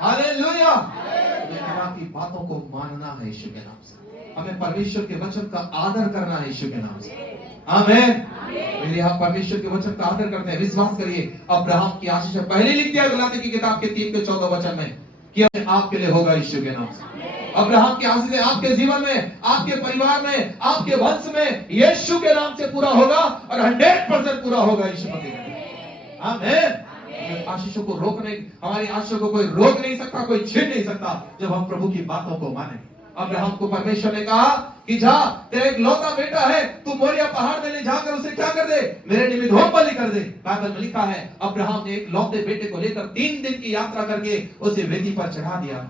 hallelujah. खुदा की बातों को मानना है यीशु के नाम से, हमें परमेश्वर के वचन का आदर करना है यीशु के नाम से। आमीन। यदि आप परमेश्वर के वचन का आदर करते हैं, विश्वास करिए, अब्राहम की आशीष पहले लिख दिया गलाती की किताब के 3 के 14 वचन में कि आपके लिए होगा यीशु के नाम से। अब्राहम की आशीष आपके जीवन में, आपके परिवार में, आपके वंश में यीशु के नाम से पूरा होगा और 100% पूरा होगा यीशु मसीह। आमीन। आशीषों को रोकने, हमारी आशीषों को कोई रोक नहीं सकता, कोई छीन नहीं सकता जब हम प्रभु की बातों को माने। अब्राहम को परमेश्वर ने कहा कि जा, तेरा एक लौता बेटा है, तू मोरिया पहाड़ में ले जाकर उसे क्या कर दे? मेरे निमित्त होम बलि कर दे। बाइबल में लिखा है अब्राहम ने एक लौते बेटे को लेकर 3 दिन की यात्रा करके उसे वेदी पर चढ़ा दिया।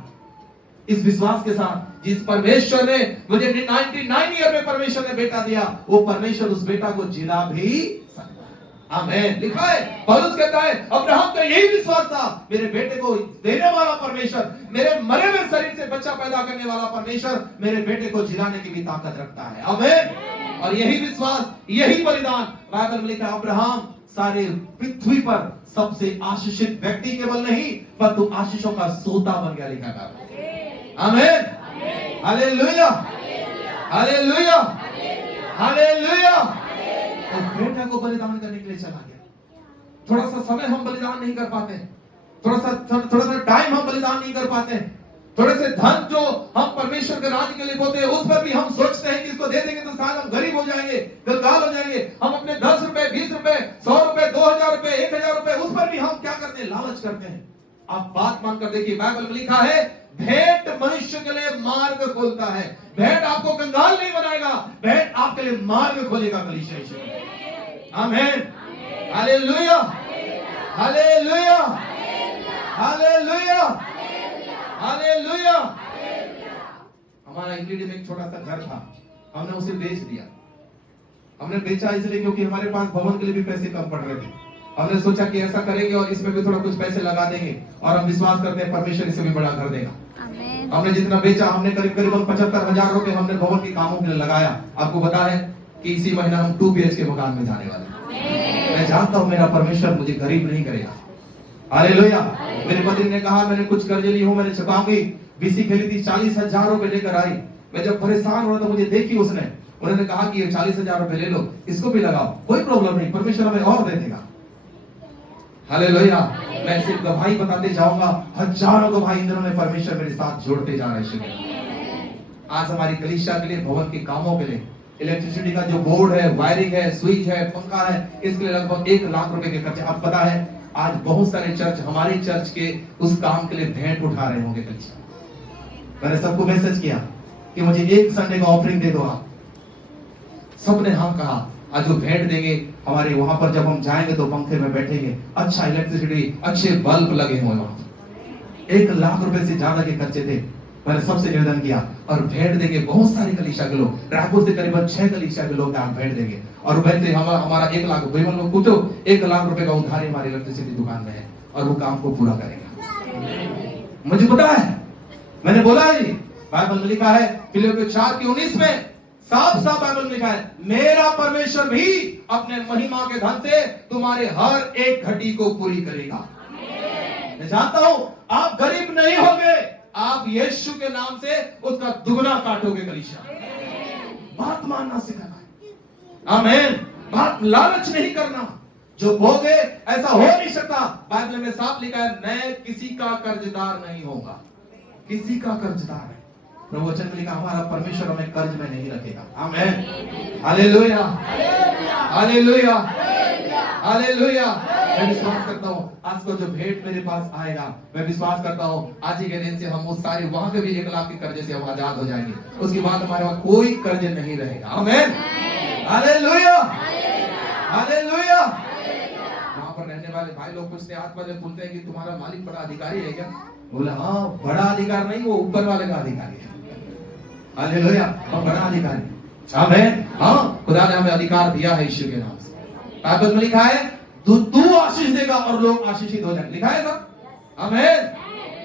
इस विश्वास के साथ जिस परमेश्वर ने मुझे 99 ईयर में परमेश्वर ने बेटा दिया, वो परमेश्वर उस बेटा को जिला भी सकता है। आमीन। लिखा है, पौलुस कहता है अब्राहम का यही विश्वास था, मेरे बेटे को देने वाला परमेश्वर, मेरे मरे हुए शरीर से बच्चा पैदा करने वाला परमेश्वर मेरे बेटे को जिलाने की भी ताकत रखता है। आमीन। और यही विश्वास, यही बलिदान, बाइबल में लिखा अब्राहम सारे पृथ्वी पर सबसे आशीषित व्यक्ति केवल नहीं, परंतु आशीषों का सोता बन गया, लिखा था। आमीन, हालेलुया, हालेलुया। हालेलुया। तो बेटा को बलिदान करने के लिए चला गया। थोड़ा सा समय हम बलिदान नहीं कर पाते, थोड़ा सा टाइम हम बलिदान नहीं कर पाते, थोड़े से धन जो हम परमेश्वर के राज्य के लिए बोते हैं उस पर भी हम सोचते हैं कि इसको दे देंगे तो शायद हम गरीब हो जाएंगे, कंगाल हो जाएंगे। हम अपने 10 रुपए, 20 रुपए, 100 रुपए, 2000 रुपए, 1000 रुपए, उस पर भी हम क्या करते हैं, लालच करते हैं। आप बात मानकर देखिए, बाइबल में लिखा है भेंट मनुष्य के लिए मार्ग खोलता है। भेंट आपको कंगाल नहीं बनाएगा, भेंट आपके लिए मार्ग खोलेगा। कलीसिया, आमीन, हालेलुया, हालेलुया, हालेलुया, हालेलुया। हमारा इंग्लैंड में एक छोटा सा घर था, हमने उसे बेच दिया। हमने बेचा इसलिए क्योंकि हमारे पास भवन के लिए भी पैसे कम पड़ रहे थे। हमने सोचा कि ऐसा करेंगे और इसमें भी थोड़ा कुछ पैसे लगा देंगे और हम विश्वास करते हैं परमेश्वर इसे भी बड़ा कर देगा। हमने जितना बेचा, हमने करीबन 75,000 रुपए हमने भवन के कामों के लिए लगाया। आपको पता है कि इसी महीना हम 2 BHK मकान में जाने वाले हैं। मैं जानता हूं मेरा परमेश्वर मुझे गरीब नहीं करेगा। हालेलुया। मेरे पत्नी ने कहा मैंने कुछ कर्जे ली हूं, मैंने चुकाऊंगी। बीसी खेली थी, 40,000 रुपए लेकर आई। मैं जब परेशान हो रहा था, मुझे देखी उसने, उन्होंने कहा कि ये 40,000 रुपए ले लो, इसको भी लगाओ, कोई प्रॉब्लम नहीं, परमेश्वर हमें और दे देगा। हालेलुया। मैं सिर्फ गवाही बताते जाऊंगा, हजारों गवाही इन दिनों में परमेश्वर मेरे साथ जोड़ते जा रहे हैं। आज हमारी कलीसिया के लिए, भवन के कामों के लिए, इलेक्ट्रिसिटी का जो बोर्ड है, वायरिंग है, स्विच है, पंखा है, इसके लिए लगभग 1 लाख रुपए के खर्चे। आपको पता है आज बहुत सारे चर्च हमारे चर्च के उस काम के लिए भेंट उठा रहे होंगे। मैंने सबको मैसेज किया कि मुझे 1 संडे का ऑफरिंग दे दो आप। सबने हाँ कहा। आज जो भेंट देंगे, हमारे वहां पर जब हम जाएंगे तो पंखे में बैठेंगे, अच्छा इलेक्ट्रिसिटी, अच्छे बल्ब लगे हुए वहां। 1 लाख रुपए से ज्यादा के खर्चे थे। मैंने सबसे निवेदन किया और भेंट देंगे। बहुत सारे कलीसिया के लोग, रायपुर से करीबन 6 कलीसिया के लोग आप भेंट देंगे और भेंट हमारा 1 लाख रुपए, पूछो 1 लाख रुपए का उधारी हमारी इलेक्ट्रिसिटी दुकान में है और वो काम को पूरा करेगा। मुझे पता है, मैंने बोला है, बाइबल में लिखा है फिलिप्पियों 4:19 में साफ साफ बाइबल में लिखा है, मेरा परमेश्वर भी अपने महिमा के धन से तुम्हारे हर एक घटी को पूरी करेगा। मैं जानता हूं आप गरीब नहीं होगे, आप यीशु के नाम से उसका दुगना काटोगे। कलीसिया, बात मानना सिखाना है। आमीन। बात लालच नहीं करना। जो बोगे ऐसा हो नहीं सकता। बाइबल में साफ लिखा है, मैं किसी का कर्जदार नहीं होगा, किसी का कर्जदार है। प्रभु वचन में लिखा, हमारा परमेश्वर हमें कर्ज में नहीं रखेगा। आमीन, हालेलुया, हालेलुया, हालेलुया। मैं विश्वास करता हूँ आज को जो भेंट मेरे पास आएगा, मैं विश्वास करता हूँ आज ही के दिन से हम उस सारे वहां के भी 1 लाख के कर्जे से हम आजाद हो जाएंगे। उसके बाद हमारे पास कोई कर्ज नहीं रहेगा। आमीन, हालेलुया, हालेलुया। वहां पर रहने वाले भाई लोग पूछते हैं, आत्मा में पूछते हैं कि तुम्हारा मालिक बड़ा अधिकारी है क्या? बोला हाँ, बड़ा अधिकार नहीं, वो ऊपर वाले का अधिकारी है। हालेलुया, हम बड़ा अधिकारी। आमीन। हाँ, खुदा ने हमें अधिकार दिया है यीशु के नाम से। बाइबल में लिखा है, तू आशीष देगा और लोग आशीषित हो जाएंगे। लिखा है ना? आमीन।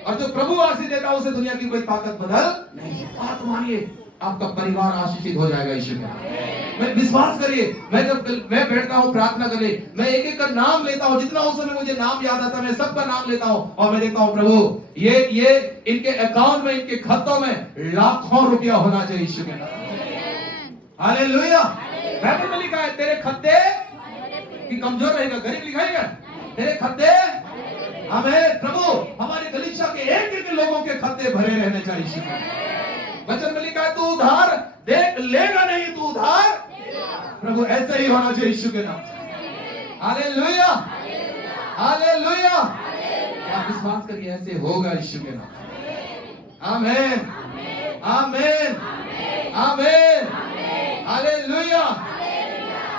और जो प्रभु आशीष देता है उसे दुनिया की कोई ताकत बदल नहीं। बात मानिए, आपका परिवार आशीषित हो जाएगा यीशु के नाम। मैं विश्वास करिए, मैं जब मैं बैठता हूँ प्रार्थना करने, मैं एक का नाम लेता हूँ, जितना उस समय मुझे नाम याद आता है मैं सबका नाम लेता हूँ और मैं देखता हूँ प्रभु ये इनके अकाउंट में, इनके खातों में लाखों रुपया होना चाहिए यीशु के नाम। हालेलुया। बाइबल में लिखा है, तेरे खत्ते कि कमजोर रहेगा, गरीब लिखा है, तेरे खत्ते। हमें प्रभु हमारे कलीसिया के एक लोगों के खत्ते भरे रहने चाहिए। वचन में लिखा है, तू उधार देख लेगा नहीं, तू उधार प्रभु ऐसा ही होना चाहिए यीशु के नाम से। Hallelujah, hallelujah. आप विश्वास करिए, ऐसे होगा यीशु के नाम से। आमीन, आमीन, आमीन, हालेलुया,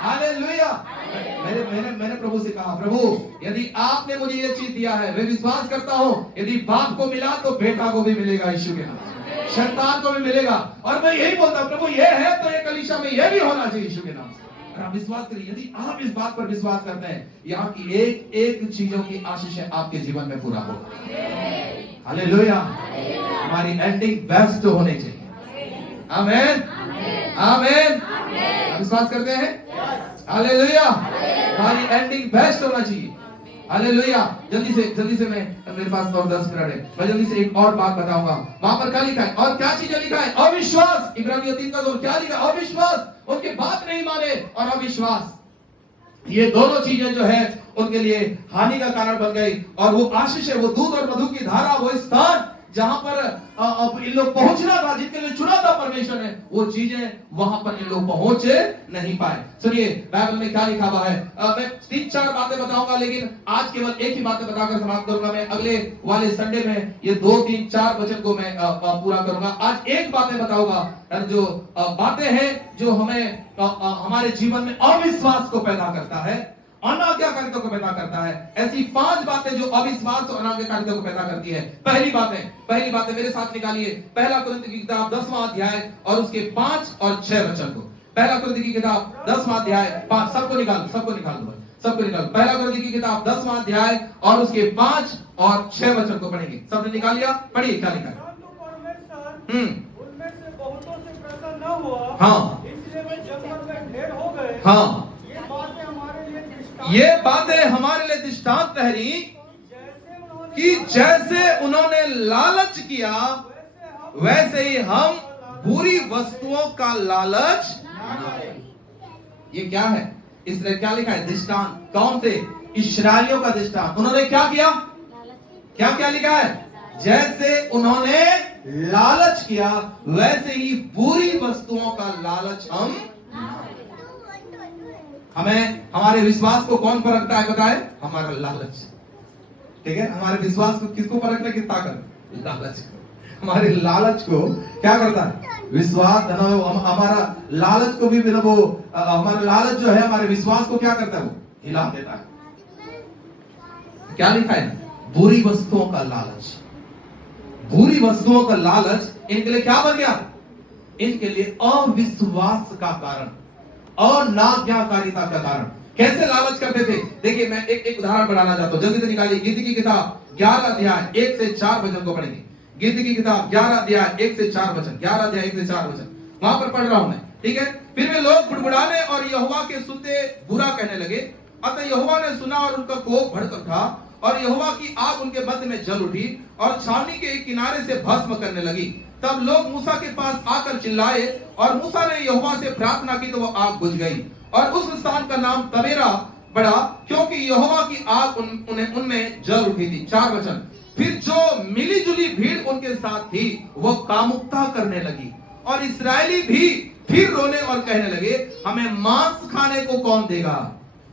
हालेलुया। मैंने प्रभु से कहा, प्रभु यदि आपने मुझे ये चीज दिया है, मैं विश्वास करता हूं यदि बाप को मिला तो बेटा को भी मिलेगा यीशु के नाम से, शैतान को भी मिलेगा। और मैं यही बोलता हूं, प्रभु ये है तो ये कलीसिया में ये भी होना चाहिए यीशु के नाम से। और आप विश्वास करिए, यदि आप इस बात पर विश्वास करते हैं, यहाँ की एक एक चीजों की आशीष आपके जीवन में पूरा होगा। हालेलुया। हमारी एंडिंग बेस्ट होनी चाहिए। आमीन, आमीन। विश्वास करते हैं? हालेलुया। हमारी एंडिंग बेस्ट होना चाहिए। हालेलुया। जल्दी से मेरे पास और 10 मिनट है, मैं जल्दी से एक और बात बताऊंगा। वहां पर क्या लिखा है और क्या चीजें लिखा है? अविश्वास। इब्रानियों 3:2 क्या लिखा? अविश्वास। उनके बाप ने और अविश्वास, ये दोनों चीजें जो है उनके लिए हानि का कारण बन गई। और वो आशीष है, वो दूध और मधु की धारा, वो स्थान जहां पर इन लोग पहुंचना था, जिनके लिए चुना था परमेश्वर ने, वो चीजें वहां पर इन लोग पहुंच नहीं पाए। सुनिए बाइबल में क्या लिखा हुआ है। मैं 3-4 बातें बताऊंगा, लेकिन आज केवल एक ही बातें बताकर समाप्त करूंगा। मैं अगले वाले संडे में ये 2-3-4 वचन को मैं पूरा करूंगा। आज एक बातें बताऊंगा, जो बातें हैं जो हमें हमारे जीवन में अविश्वास को पैदा करता है, अनाज्ञाकारिता को पैदा करता है। ऐसी 5 बातें जो अविश्वास और अनाज्ञाकारिता को पैदा करती है। पहली बातें मेरे साथ निकालिए, पहला कुरिन्थियों की किताब 10वां अध्याय और उसके 5 और 6 वचन को। पहला कुरिन्थियों की किताब 10वां अध्याय 5, सबको निकाल दो। पहला कुरिन्थियों की किताब 10वां अध्याय और उसके 5 और 6 वचन को पढ़ेंगे। सबने निकाल लिया? पढ़िए क्या लिखा है। उनमें से बहुतों से प्रसन्न न हुआ, हाँ, इसलिए वे जंगल में ढेर हो गए। हाँ, ये बातें हमारे लिए दृष्टांत ठहरी कि जैसे उन्होंने लालच किया, वैसे ही हम बुरी वस्तुओं का लालच न करें। ये क्या है? इसलिए क्या लिखा है? दृष्टांत। कौन थे? इस्राएलियों का दृष्टांत। उन्होंने क्या किया? क्या लिखा है? जैसे उन्होंने लालच किया, वैसे ही बुरी वस्तुओं का लालच हम। हमें हमारे विश्वास को कौन परखता है बताए? हमारा लालच। ठीक है, हमारे विश्वास को किसको परखने की ताकत? लालच। हमारे लालच को क्या करता है? विश्वास। हमारा लालच को भी वो हमारा लालच जो है हमारे विश्वास को क्या करता है? वो हिला देता है। क्या लिखा है? बुरी वस्तुओं का लालच। बुरी वस्तुओं का लालच इनके लिए क्या बन गया? इनके लिए अविश्वास का कारण और नाज्ञाकारिता का कारण। कैसे लालच करते थे? देखिए मैं एक उदाहरण बढ़ाना चाहता हूं, जल्दी से निकालिए। गीत की किताब 11 अध्याय 1 से 4 वचन को पढ़ेंगे। गीत की किताब 11 अध्याय 1 से 4 वचन। 11 अध्याय 1 से 4 वचन वहां पर पढ़ रहा हूं मैं। ठीक है। फिर वे लोग बुड़बुड़ाने और यहोवा के सुनते बुरा कहने लगे। अतः यहोवा ने सुना और उनका कोप भड़क उठा और यहोवा की आग उनके मध्य में जल उठी और छावनी के एक किनारे से भस्म करने लगी। तब लोग मूसा के पास आकर चिल्लाए और मूसा ने यहोवा से प्रार्थना की तो वो आग बुझ गई और उस स्थान का नाम तबेरा पड़ा, क्योंकि यहोवा की आग उनमें जल उठी थी। 4 वचन। फिर जो मिली जुली भीड़ उनके साथ थी वो कामुकता करने लगी और इस्राएली भी फिर रोने और कहने लगे, हमें मांस खाने को कौन देगा?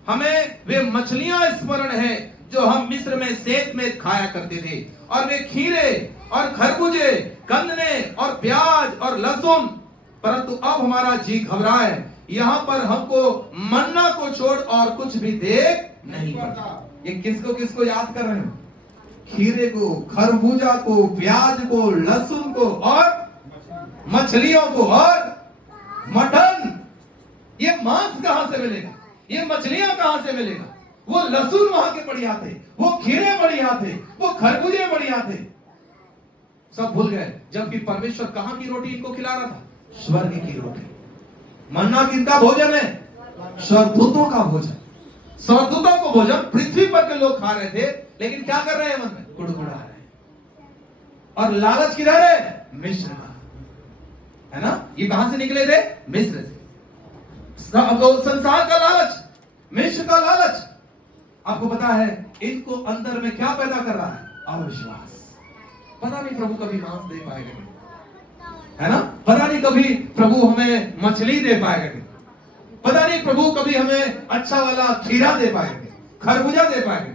हमें वे मछलियां स्मरण है जो हम मिस्र में सेत में खाया करते थे, और वे खीरे और खरबूजे, गन्ने और प्याज और लहसुन, परंतु अब हमारा जी घबराए, यहाँ पर हमको मन्ना को छोड़ और कुछ भी देख नहीं पड़ता। ये किसको याद कर रहे हो? खीरे को, खरबूजा को, प्याज को, लहसुन को और मछलियों को और मटन। ये मांस कहां से मिलेगा? ये मछलियां कहां से मिलेगा? वो लहसुन वहां के बढ़िया थे, वो खीरे बढ़िया थे, वो खरबूजे बढ़िया थे, सब भूल गए। जबकि परमेश्वर कहां की रोटी इनको खिला रहा था? स्वर्ग की रोटी। मन्ना किनका भोजन है? स्वर्गदूतों का भोजन। स्वर्गदूतों को भोजन पृथ्वी पर के लोग खा रहे थे, लेकिन क्या कर रहे हैं? मन में गुड़गुड़ा रहे हैं। और लालच किधर है? मिस्र का, है ना? ये कहां से निकले थे? मिस्र से। संसार का लालच, मिस्र का लालच। आपको पता है इनको अंदर में क्या पैदा कर रहा है? अविश्वास। पता नहीं प्रभु कभी मांस दे पाएगा, है ना? पता नहीं कभी प्रभु हमें मछली दे पाएगा, पता नहीं प्रभु कभी हमें अच्छा वाला खीरा दे पाएगा, खरबूजा दे पाएगा,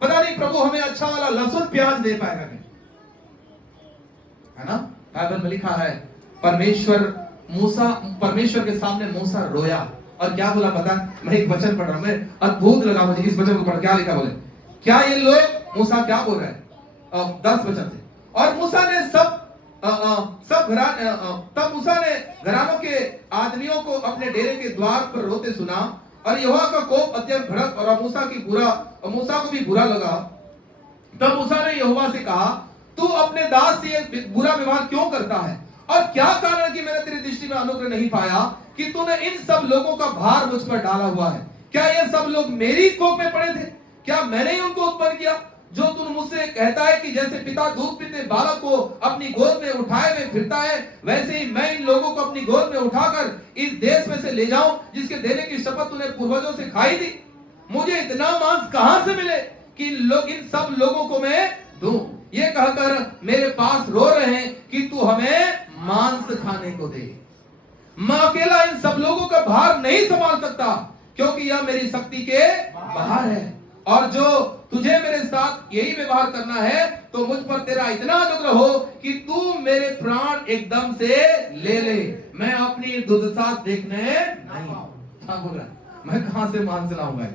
पता नहीं प्रभु हमें अच्छा वाला लहसुन प्याज दे पाएगा, है ना? बाइबल में लिखा है परमेश्वर के सामने मूसा रोया और क्या बोला पता? मैं एक वचन पढ़ रहा हूं, मैं अद्भुत लगा मुझे इस वचन को पढ़। क्या लिखा बोले? क्या ये लोग, मूसा क्या बोल रहे हैं? 10 वचन से। और मूसा ने तब मूसा ने घरानों के आदमियों को अपने डेरे के द्वार पर रोते सुना और यहोवा का कोप अत्यंत भड़क और मूसा को भी बुरा लगा। तब मूसा ने यहोवा से कहा, तू अपने दास से बुरा व्यवहार क्यों करता है? और क्या कारण कि मैंने तेरी दृष्टि में अनुग्रह नहीं पाया कि तूने इन सब लोगों का भार मुझ पर डाला हुआ है? क्या ये सब लोग मेरी कोख में पड़े थे? क्या मैंने ही उनको उत्पन्न किया? जो तू मुझसे कहता है कि जैसे पिता दूध पीते बालक को अपनी गोद में उठाए हुए फिरता है, वैसे ही मैं इन लोगों को अपनी गोद में उठाकर इस देश में से ले जाऊं जिसके देने की शपथ तूने पूर्वजों से खाई थी। मुझे इतना मांस कहां से मिले कि इन सब लोगों को मैं दूं। ये कहकर मेरे पास रो रहे हैं कि तू हमें मांस खाने को दे। मैं अकेला इन सब लोगों का भार नहीं संभाल सकता, क्योंकि यह मेरी शक्ति के बाहर है। और जो तुझे मेरे साथ यही व्यवहार करना है तो मुझ पर तेरा इतना अनुग्रह हो कि तू मेरे प्राण एकदम से ले ले। मैं अपनी दुर्दशा देखने नहीं। हाँ बोल रहा, मैं कहां से मांस लाऊंगा?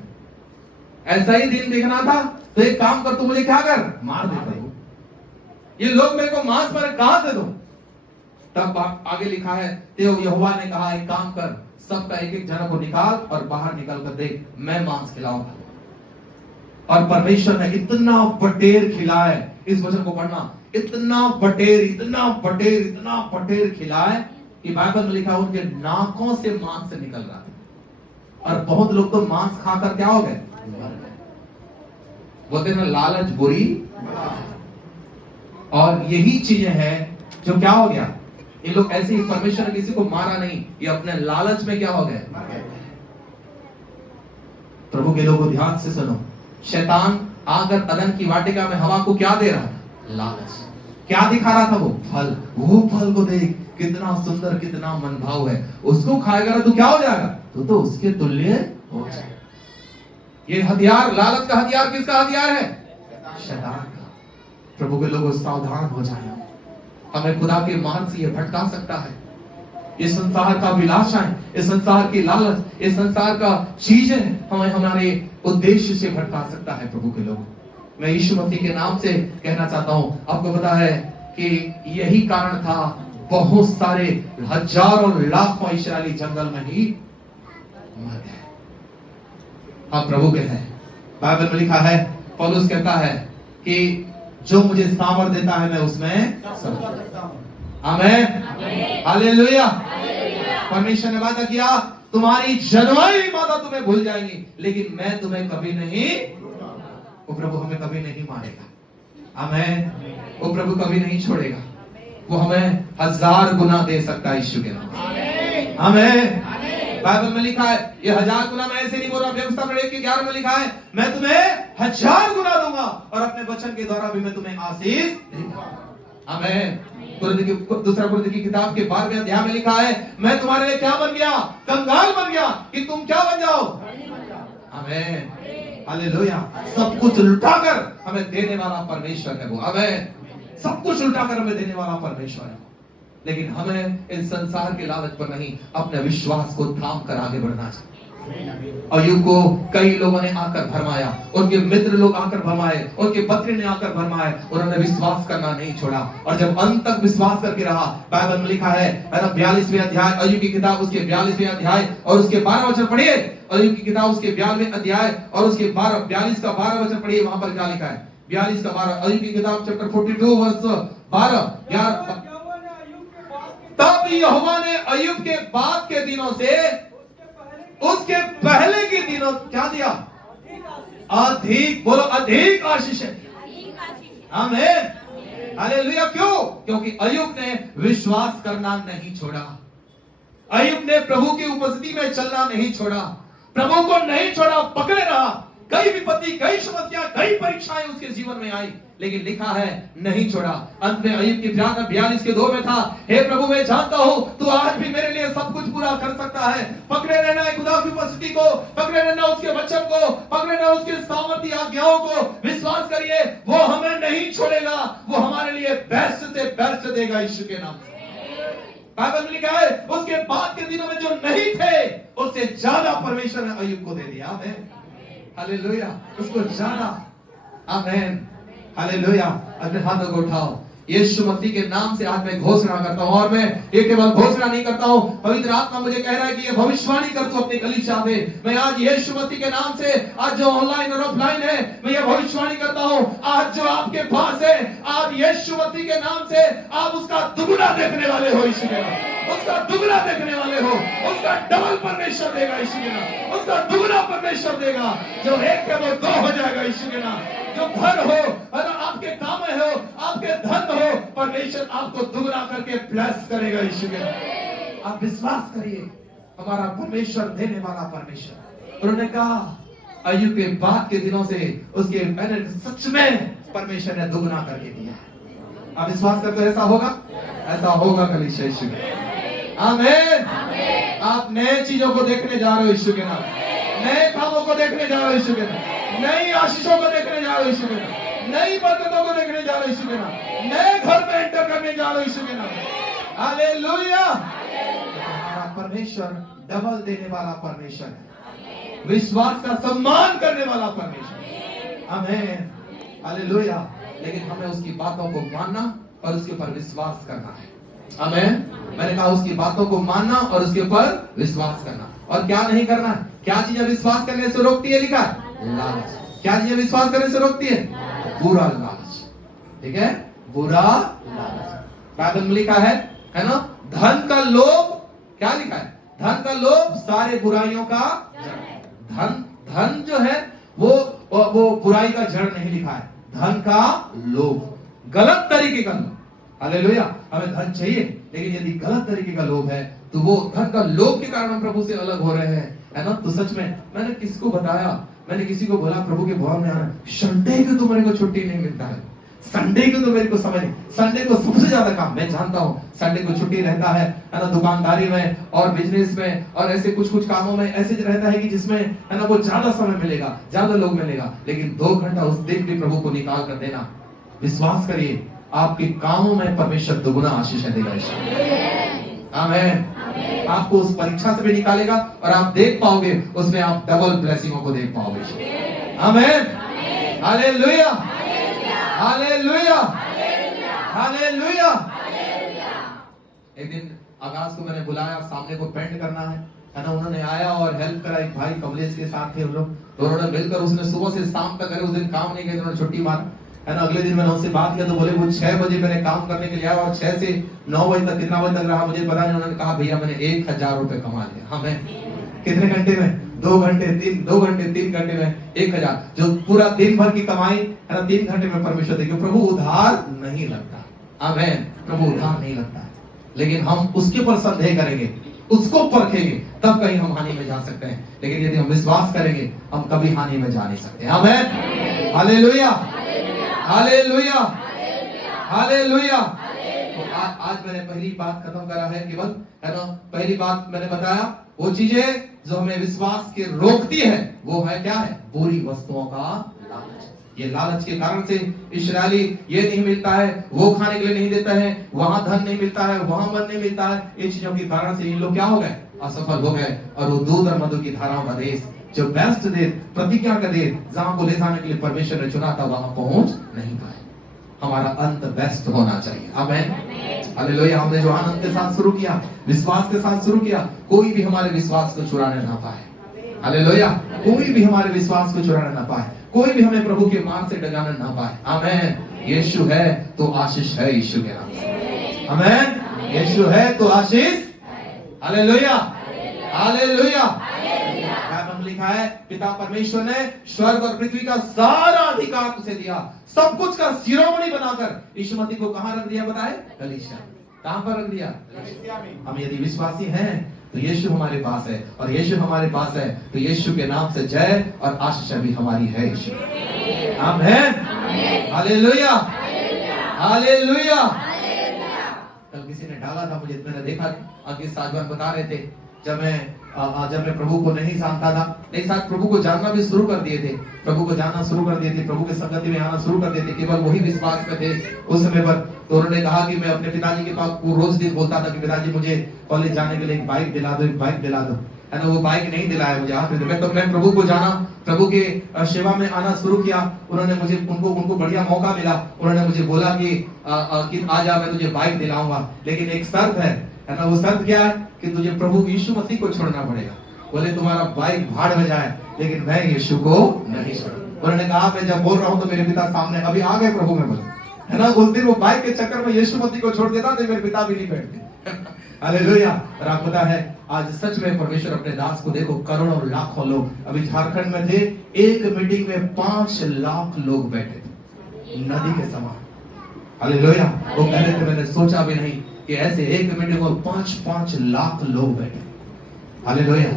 ऐसा ही दिन देखना था तो एक काम कर, तू मुझे क्या कर, मार दे प्रभु। ये लोग मेरे को मांस पर कहां से दो? तब आगे लिखा है, तो यहोवा ने कहा एक काम कर, सबका एक एक जन को निकाल और बाहर निकल कर देख, मैं मांस खिलाऊंगा। और परमेश्वर ने इतना बटेर खिलाए, इस वचन को पढ़ना, इतना बटेर इतना बटेर इतना बटेर खिलाए कि बाइबल में लिखा उनके नाकों से मांस निकल रहा था। और बहुत लोग तो मांस खाकर क्या हो गए, बोलते ना लालच बुरी। और यही चीजें हैं जो क्या हो गया, ये लोग ऐसे ही, परमेश्वर ने किसी को मारा नहीं, ये अपने लालच में क्या हो गए। प्रभु के लोगों ध्यान से सुनो, शैतान आकर अदन की वाटिका में हवा को क्या दे रहा था, लालच। क्या दिखा रहा था वो फल, वो फल को देख कितना सुंदर कितना मनभाव है, उसको खाएगा तो क्या हो जाएगा, तो उसके तुल्य हो जाएगा। ये हथियार, लालच का हथियार किसका हथियार है, शैतान का। प्रभु के लोगों सावधान हो जाए, हमें खुदा के मार्ग से ये भटका सकता है। इस संसार का विलासाएं, इस संसार की लालच, इस संसार का चीजें हमें हमारे उद्देश्य से भटका सकता है। प्रभु के लोगों, मैं यीशु मसीह के नाम से कहना चाहता हूं, आपको पता है कि यही कारण था बहुत सारे हजारों लाखों इस्राएली जंगल में ही मर गए। आप प्रभु के हैं, बाइबल में लिखा है, पौलुस कहता है कि जो मुझे सामर्थ देता है मैं उसमें सब करता हूं। आमीन, हालेलुया। परमेश्वर ने वादा किया, तुम्हारी जन्माई माता तुम्हें भूल जाएंगी, लेकिन मैं तुम्हें कभी नहीं, वो प्रभु हमें कभी नहीं मारेगा। आमीन, वो प्रभु कभी नहीं छोड़ेगा, वो हमें 1000 गुना दे सकता है यीशु के नाम। आमीन। बाइबल में लिखा है, ये 1000 गुना मैं ऐसे नहीं बोल रहा, व्यवस्था में 1:11 में लिखा है, मैं तुम्हें 1000 गुना दूंगा और अपने वचन के द्वारा भी मैं तुम्हें आशीष दूंगा। आमीन। दूसरा कुरिन्थियों की किताब के 12वें अध्याय में लिखा है, मैं तुम्हारे लिए क्या बन गया, कंगाल बन गया कि तुम क्या बन जाओ। आमीन, हालेलुया। सब कुछ लुटाकर हमें देने वाला परमेश्वर है वो। आमीन, सब कुछ लुटाकर हमें देने वाला परमेश्वर है, लेकिन हमें इन संसार के लालच पर नहीं, अपने विश्वास को थाम कर आगे बढ़ना चाहिए। अय्यूब को कई लोगों ने आकर भरमाया, उनके मित्र लोग आकर भरमाए, उनके पत्नी ने आकर भरमाए, उन्होंने विश्वास करना नहीं छोड़ा और जब अंत तक विश्वास करके रहा। बाइबल में लिखा है 42वें अध्याय अय्यूब की किताब, उसके 42वें अध्याय और उसके 12 वचन पढ़िए। अय्यूब की किताब उसके 42वें अध्याय और उसके 42 का 12 वचन पढ़िए, वहां पर क्या लिखा है, 42 का 12, अय्यूब की किताब चैप्टर 42 वर्स 12। तब यहोवा ने अय्यूब के बाद के दिनों से उसके पहले के दिनों क्या दिया, अधिक, बोलो अधिक आशीष है। आमीन, हालेलुया। क्यों? क्योंकि अय्यूब ने विश्वास करना नहीं छोड़ा, अय्यूब ने प्रभु की उपस्थिति में चलना नहीं छोड़ा, प्रभु को नहीं छोड़ा, पकड़े रहा। कई विपत्ति, कई समस्या, कई परीक्षाएं उसके जीवन में आई, लेकिन लिखा है नहीं छोड़ा। अंत में अय्यूब की 42 के 2 में था, हे प्रभु मैं जानता हूं तू आज भी मेरे लिए सब कुछ पूरा कर सकता है। पकड़े रहना है खुदा की उपस्थिति को, पकड़े रहना उसके वचन को, पकड़े रहना उसके सामर्थ्य आज्ञाओं को। विश्वास करिए, वो हमें नहीं छोड़ेगा, वो हमारे लिए बेस्ट से बेस्ट देगा यीशु के नाम से। बाइबल में लिखा है उसके बाद के दिनों में जो नहीं थे उससे ज्यादा परमेश्वर ने अय्यूब को दे दिया। आमीन, हालेलुया, उसको ज्यादा। आमीन, हालेलुया। अपने हाथों को उठाओ, यीशु मसीह के नाम से आज मैं घोषणा करता हूं, और मैं ये केवल घोषणा नहीं करता हूं, पवित्र आत्मा मुझे कह रहा है कि ये भविष्यवाणी कर तू अपने कलीसिया पे। मैं आज यीशु मसीह के नाम से आज जो ऑनलाइन और ऑफलाइन है, मैं ये भविष्यवाणी करता हूं, आज जो आपके पास है, आज यीशु मसीह के नाम से आप उसका दुगुना देखने वाले हो। यीशु के नाम उसका दुगुना देखने वाले हो, उसका डबल परमेश्वर देगा। यीशु के नाम उसका दुगुना परमेश्वर देगा। जो एक है वो दो हो जाएगा। यीशु के नाम जो धन हो, अगर आपके काम में हो, आपके धन हो, परमेश्वर आपको दुगना करके ब्लेस करेगा। यीशु के नाम आप विश्वास करिए, हमारा परमेश्वर देने वाला परमेश्वर। उन्होंने कहा अय्यूब के बाद के दिनों से उसके मैंने सच में परमेश्वर ने दुगना करके दिया। आप विश्वास करते हो ऐसा होगा? ऐसा होगा कलीसिया। यीशु के आमीन। आप नए चीजों को देखने जा रहे हो यीशु के नाम, नए कामों को देखने जा रहे हो यीशु के नाम, नई आशीषों को देखने जा रहे हो यीशु के नाम, नई बरकतों को देखने जा रहे हो यीशु के नाम, नए घर में एंटर करने जा रहे हो यीशु के नाम। हालेलुया। हमारा परमेश्वर डबल देने वाला परमेश्वर है, विश्वास का सम्मान करने वाला परमेश्वर। आमीन। हालेलुया। लेकिन हमें उसकी बातों को मानना और उसके ऊपर विश्वास करना है। आमीन। मैंने कहा उसकी बातों को मानना और उसके ऊपर विश्वास करना। और क्या नहीं करना है? क्या चीजें विश्वास करने से रोकती है? लिखा लालच। क्या चीजें विश्वास करने से रोकती है? बुरा लालच। ठीक है, बुरा लालच। बाइबल में लिखा है ना, धन का लोभ। क्या लिखा है? धन का लोभ सारे बुराइयों का जड़। धन जो है वो बुराई का जड़ नहीं लिखा है, धन का लोभ, गलत तरीके का लोभ। हालेलुया। हमें धन चाहिए, लेकिन यदि गलत तरीके का लोभ है तो वो धन का लोभ के कारण हम प्रभु से अलग हो रहे हैं, है ना। तो सच में मैंने किसको बताया, मैंने किसी को बोला प्रभु के भवन में आना, संडे को तो मेरे को छुट्टी नहीं मिलता है, संडे को तो मेरे को समय नहीं। संडे को सबसे ज्यादा काम, मैं जानता हूं संडे को छुट्टी रहता है ना, दुकानदारी में और बिजनेस में और ऐसे कुछ कामों में ऐसे रहता है कि जिसमें है ना वो ज्यादा समय मिलेगा, ज्यादा लोग मिलेगा, लेकिन 2 घंटा उस दिन भी प्रभु को निकाल कर देना। विश्वास करिए, आपके कामों में परमेश्वर दुगुना आशीष देगा। आमीन। आपको उस परीक्षा से भी निकालेगा और आप देख पाओगे, उसमें आप डबल ब्लेसिंगों को देख पाओगे। आमीन। हालेलुया। हालेलुया। हालेलुया। एक दिन आकाश को मैंने बुलाया, सामने को पेंट करना है ना। उन्होंने आया और हेल्प करा, एक भाई कमलेश के साथ थे हम लोग, तो उन्होंने मिलकर उसने सुबह से शाम तक करे, उस दिन काम नहीं किया, उन्होंने छुट्टी मारा, है ना। अगले दिन मैंने उनसे बात किया तो बोले वो 6 बजे मैंने काम करने के लिए आया और 6 से 9 बजे तक, कितना बजे तक रहा मुझे पता नहीं। उन्होंने कहा भैया मैंने 1000 रुपए कमा लिया। हमें कितने घंटे में? 2 घंटे 3 घंटे में 1000। जो पूरा दिन भर की कमाई है ना 3 घंटे में परमेश्वर देगा। प्रभु उधार नहीं लगता। आमीन। प्रभु उधार नहीं लगता है, लेकिन हम उसके ऊपर संदेह करेंगे, उसको परखेंगे, तब कहीं हम हानि में जा सकते हैं। लेकिन यदि हम विश्वास करेंगे, हम कभी हानि में जा नहीं सकते। आमीन। हालेलुया। हालेलुया। हालेलुया। तो आज मैंने पहली बात खत्म करा है केवल, है ना। पहली बात मैंने बताया, वो चीजें जो हमें विश्वास के रोकती है वो है क्या है? बुरी वस्तुओं का लालच। ये लालच के कारण से इस्राएली ये नहीं मिलता है, वो खाने के लिए नहीं देता है, वहां धन नहीं मिलता है, वहां मन नहीं मिलता है, इन चीजों के कारण से इन लोग क्या हो गए? असफल हो गए। और वो दूध और मधु की धाराओं का देश, जो बेस्ट देश, प्रतिज्ञा का देश, जहां को ले जाने के लिए परमेश्वर ने चुना था, वहां पहुंच नहीं पाए। हमारा अंत बेस्ट होना चाहिए। आमीन। हालेलुया। हमने जो आनंद के साथ शुरू किया, विश्वास के साथ शुरू किया, कोई भी हमारे विश्वास को चुराने ना पाए। हालेलुया। कोई भी हमारे विश्वास को चुराने ना पाए, कोई भी हमें प्रभु के मार्ग से डगाने ना पाए। आमीन। यीशु है तो आशीष है यीशु के नाम से। आमीन। यीशु है तो आशीष। हालेलुया। हालेलुया। बाइबल में लिखा है, पिता परमेश्वर ने स्वर्ग और पृथ्वी का सारा अधिकार उसे दिया, सब कुछ का शिरोमणि बनाकर यीशु मसीह को कहां रख दिया? बताए? कलीसिया। कहां पर रख दिया? कलीसिया में। हम यदि विश्वासी हैं तो यीशु हमारे पास है, और यीशु हमारे पास है तो यीशु के नाम से जय और आशीष भी हमारी है। यीशु। आमीन। हालेलुया। हालेलुया। कल किसी ने डाला था मुझे, मैंने देखा आगे साजवान बता रहे थे, जब मैं प्रभु को नहीं जानता था, नहीं साथ प्रभु को जानना भी शुरू कर दिए थे, प्रभु को जानना शुरू कर दिए थे, प्रभु के संगति में आना शुरू कर दिए थे, केवल वही विश्वास में थे उस समय पर। तो उन्होंने कहा कि मैं अपने पिताजी के पास रोज दिन बोलता था कि पिताजी मुझे कॉलेज जाने के लिए एक बाइक दिला दो, एक बाइक दिला दो। है ना, वो बाइक नहीं दिलाया मुझे हाथ में। मैं प्रभु को जाना, प्रभु के सेवा में आना शुरू किया। उन्होंने मुझे उनको बढ़िया मौका मिला। उन्होंने मुझे बोला कि आ जा, मैं तुझे बाइक दिलाऊंगा, लेकिन एक शर्त है ना। वो शर्त क्या है कि तुझे प्रभु यीशु मसीह को छोड़ना पड़ेगा। बोले तुम्हारा बाइक भाड़ में जाए, लेकिन मैं यीशु को नहीं छोड़। उन्होंने कहा मैं जब बोल रहा हूं तो मेरे पिता सामने अभी आ गए प्रभु में, बोले है ना। उस दिन वो बाइक के चक्कर में यीशु मसीह को छोड़ देता तो मेरे पिता भी नहीं बैठते। हालेलुया। और आपको पता है आज सच में परमेश्वर अपने दास को देखो, करोड़ों लाखों लोग अभी झारखंड में थे, एक मीटिंग में 5 लाख लोग बैठे थे, नदी के समान। हालेलुया। वो कह रहे थे मैंने सोचा भी नहीं कि ऐसे एक मीटिंग में 5 लाख लोग बैठे। हालेलुया।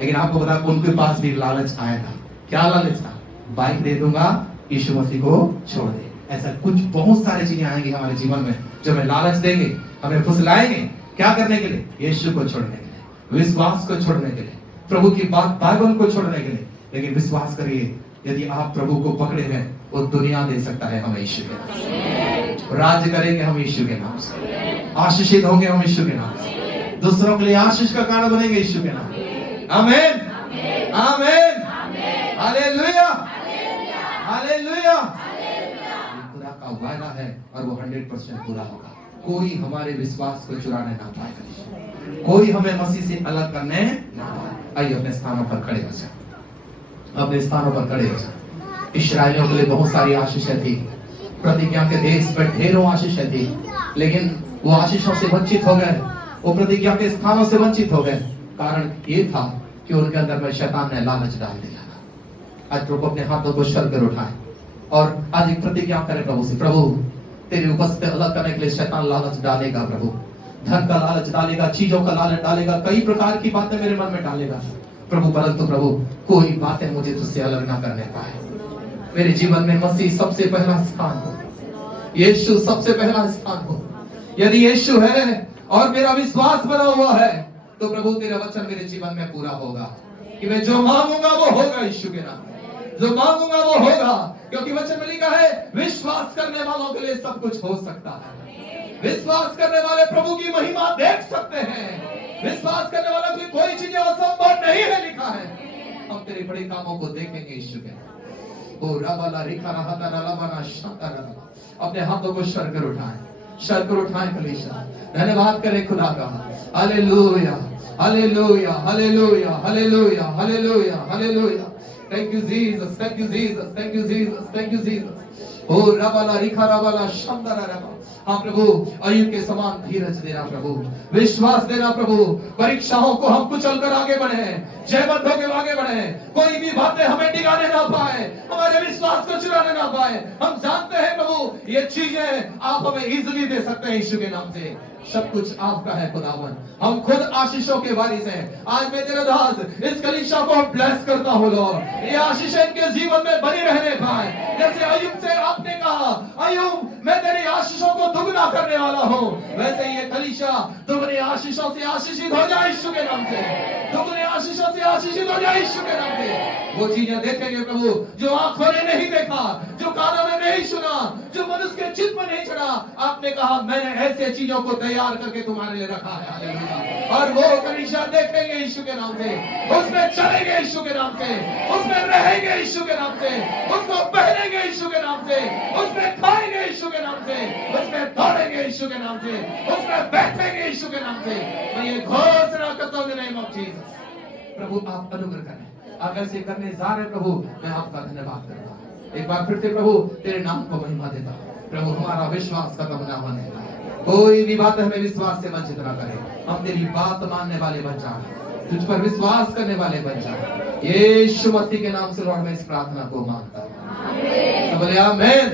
लेकिन आपको पता उनके पास भी लालच आया था। क्या लालच था? बाइक दे दूंगा, यीशु मसीह को छोड़ दे। ऐसा कुछ बहुत सारी चीजें आएंगी हमारे जीवन में जो हमें लालच देंगे, हमें फुसलाएंगे। क्या करने के लिए? यीशु को छोड़ने के लिए, विश्वास को छोड़ने के लिए, प्रभु की बात बाइबल को छोड़ने के लिए। लेकिन विश्वास करिए, यदि आप प्रभु को पकड़े हैं, वो दुनिया दे सकता है हमें यीशु के नाम से। राज्य करेंगे हम यीशु के नाम से, आशीषित होंगे हम यीशु के नाम से, दूसरों के लिए आशीष का कारण बनेंगे यीशु के नाम से। आमीन, आमीन, हालेलुया, हालेलुया। खुदा का वादा है और वो 100% पूरा होगा। कोई हमारे विश्वास को चुराने ना पाएगा, कोई हमें मसीह से अलग करने ना पाए। आइए अपने स्थानों पर खड़े हो जाए, अपने स्थानों पर खड़े हो जाए। इस्राएलियों के लिए बहुत सारी आशीषें थी, प्रतिज्ञा के देश पर ढेरों आशीषें थी, लेकिन वो आशीषों से वंचित हो गए, वो प्रतिज्ञा के स्थानों से वंचित हो गए। कारण ये था कि उनके अंदर में शैतान ने लालच डाल दिया। आज प्रभु अपने हाथों को शर कर उठाए और आज एक प्रतिज्ञा करें प्रभु से। प्रभु तेरी उपस्थिति अलग करने के लिए शैतान लालच डालेगा, प्रभु धन का लालच डालेगा, चीजों का लालच डालेगा, कई प्रकार की बातें मेरे मन में डालेगा प्रभु। परंतु प्रभु कोई बातें मुझे तुझसे अलग ना करने पाए। मेरे जीवन में मसीह सबसे पहला स्थान हो, यीशु सबसे पहला स्थान हो। यदि यीशु है और मेरा विश्वास बना हुआ है तो प्रभु तेरा वचन मेरे जीवन में पूरा होगा कि मैं जो मांगूंगा वो होगा यीशु के नाम में, जो मांगूंगा वो होगा। क्योंकि वचन में लिखा है विश्वास करने वालों के लिए सब कुछ हो सकता है। विश्वास करने वाले प्रभु की महिमा देख सकते हैं। विश्वास करने वालों के लिए कोई चीजें असंभव नहीं है, लिखा है। हम तेरे बड़े कामों को देखेंगे यीशु के नाम। ओ रबाला रिखा रहा ता रबाना शाता रबा। अपने हाथों को शर कर उठाएं, शर कर उठाएं कलीसिया। धन्यवाद करें खुदा का। Hallelujah, hallelujah, hallelujah, hallelujah, hallelujah, hallelujah. Thank you Jesus, thank you Jesus, thank you Jesus, thank you Jesus. ओ रबाला रिखा रबाला शांदारा रबा। हाँ प्रभु, अय्यूब के समान धीरज देना प्रभु, विश्वास देना प्रभु। परीक्षाओं को हम कुचल कर आगे बढ़े, जयवंत होकर आगे बढ़े। कोई भी बातें हमें डिगाने ना पाए, हमारे विश्वास को चुराने ना पाए। हम जानते हैं प्रभु ये चीजें आप हमें इजीली दे सकते हैं यीशु के नाम से। सब कुछ आपका है खुदावन। हम खुद आशीषों के वारिस हैं। आज मैं तेरा दास इस कलीसिया को ब्लेस करता हूँ लॉर्ड, ये आशीष इनके जीवन में बनी रहने पाए। जैसे अय्यूब से आपने कहा अय्यूब मैं तेरी आशीषों को दुगना करने वाला हूँ, वैसे ये कलीसिया दुगने आशीषों से आशीषित हो जाए यीशु के नाम से, दुगने आशीषों से आशीषित हो जाए यीशु के नाम से। वो चीजें देखेंगे प्रभु जो आंखों ने नहीं देखा, जो कानों ने नहीं सुना, जो मनुष्य के चित्त में नहीं चढ़ा। आपने कहा मैंने ऐसे चीजों को तैयार करके तुम्हारे लिए रखा है। हालेलुया। और वो कलीसिया देखेंगे यीशु के नाम से, उसमें चलेंगे यीशु के नाम से, उसमें रहेंगे यीशु के नाम से, उसको पहनेंगे यीशु के नाम से, उसमें खाएंगे यीशु के नाम से, उसमें दौड़ेंगे यीशु के नाम से, उसमें बैठेंगे यीशु के नाम से। मैं ये घोषणा करता हूं in the name of Jesus. प्रभु आप अनुग्रह करें, आप ऐसे करने जा रहे प्रभु, मैं आपका धन्यवाद करता हूं। एक बार फिर से प्रभु तेरे नाम को महिमा देता हूं। प्रभु हमारा विश्वास खत्म ना होने पाए, कोई भी बात हमें विश्वास से वंचित ना करे। हम तेरी बात मानने वाले बन जाए, तुझ पर विश्वास करने वाले बन जाए। यीशु मसीह के नाम से लॉर्ड मैं इस प्रार्थना को मांगता हूं। आमीन।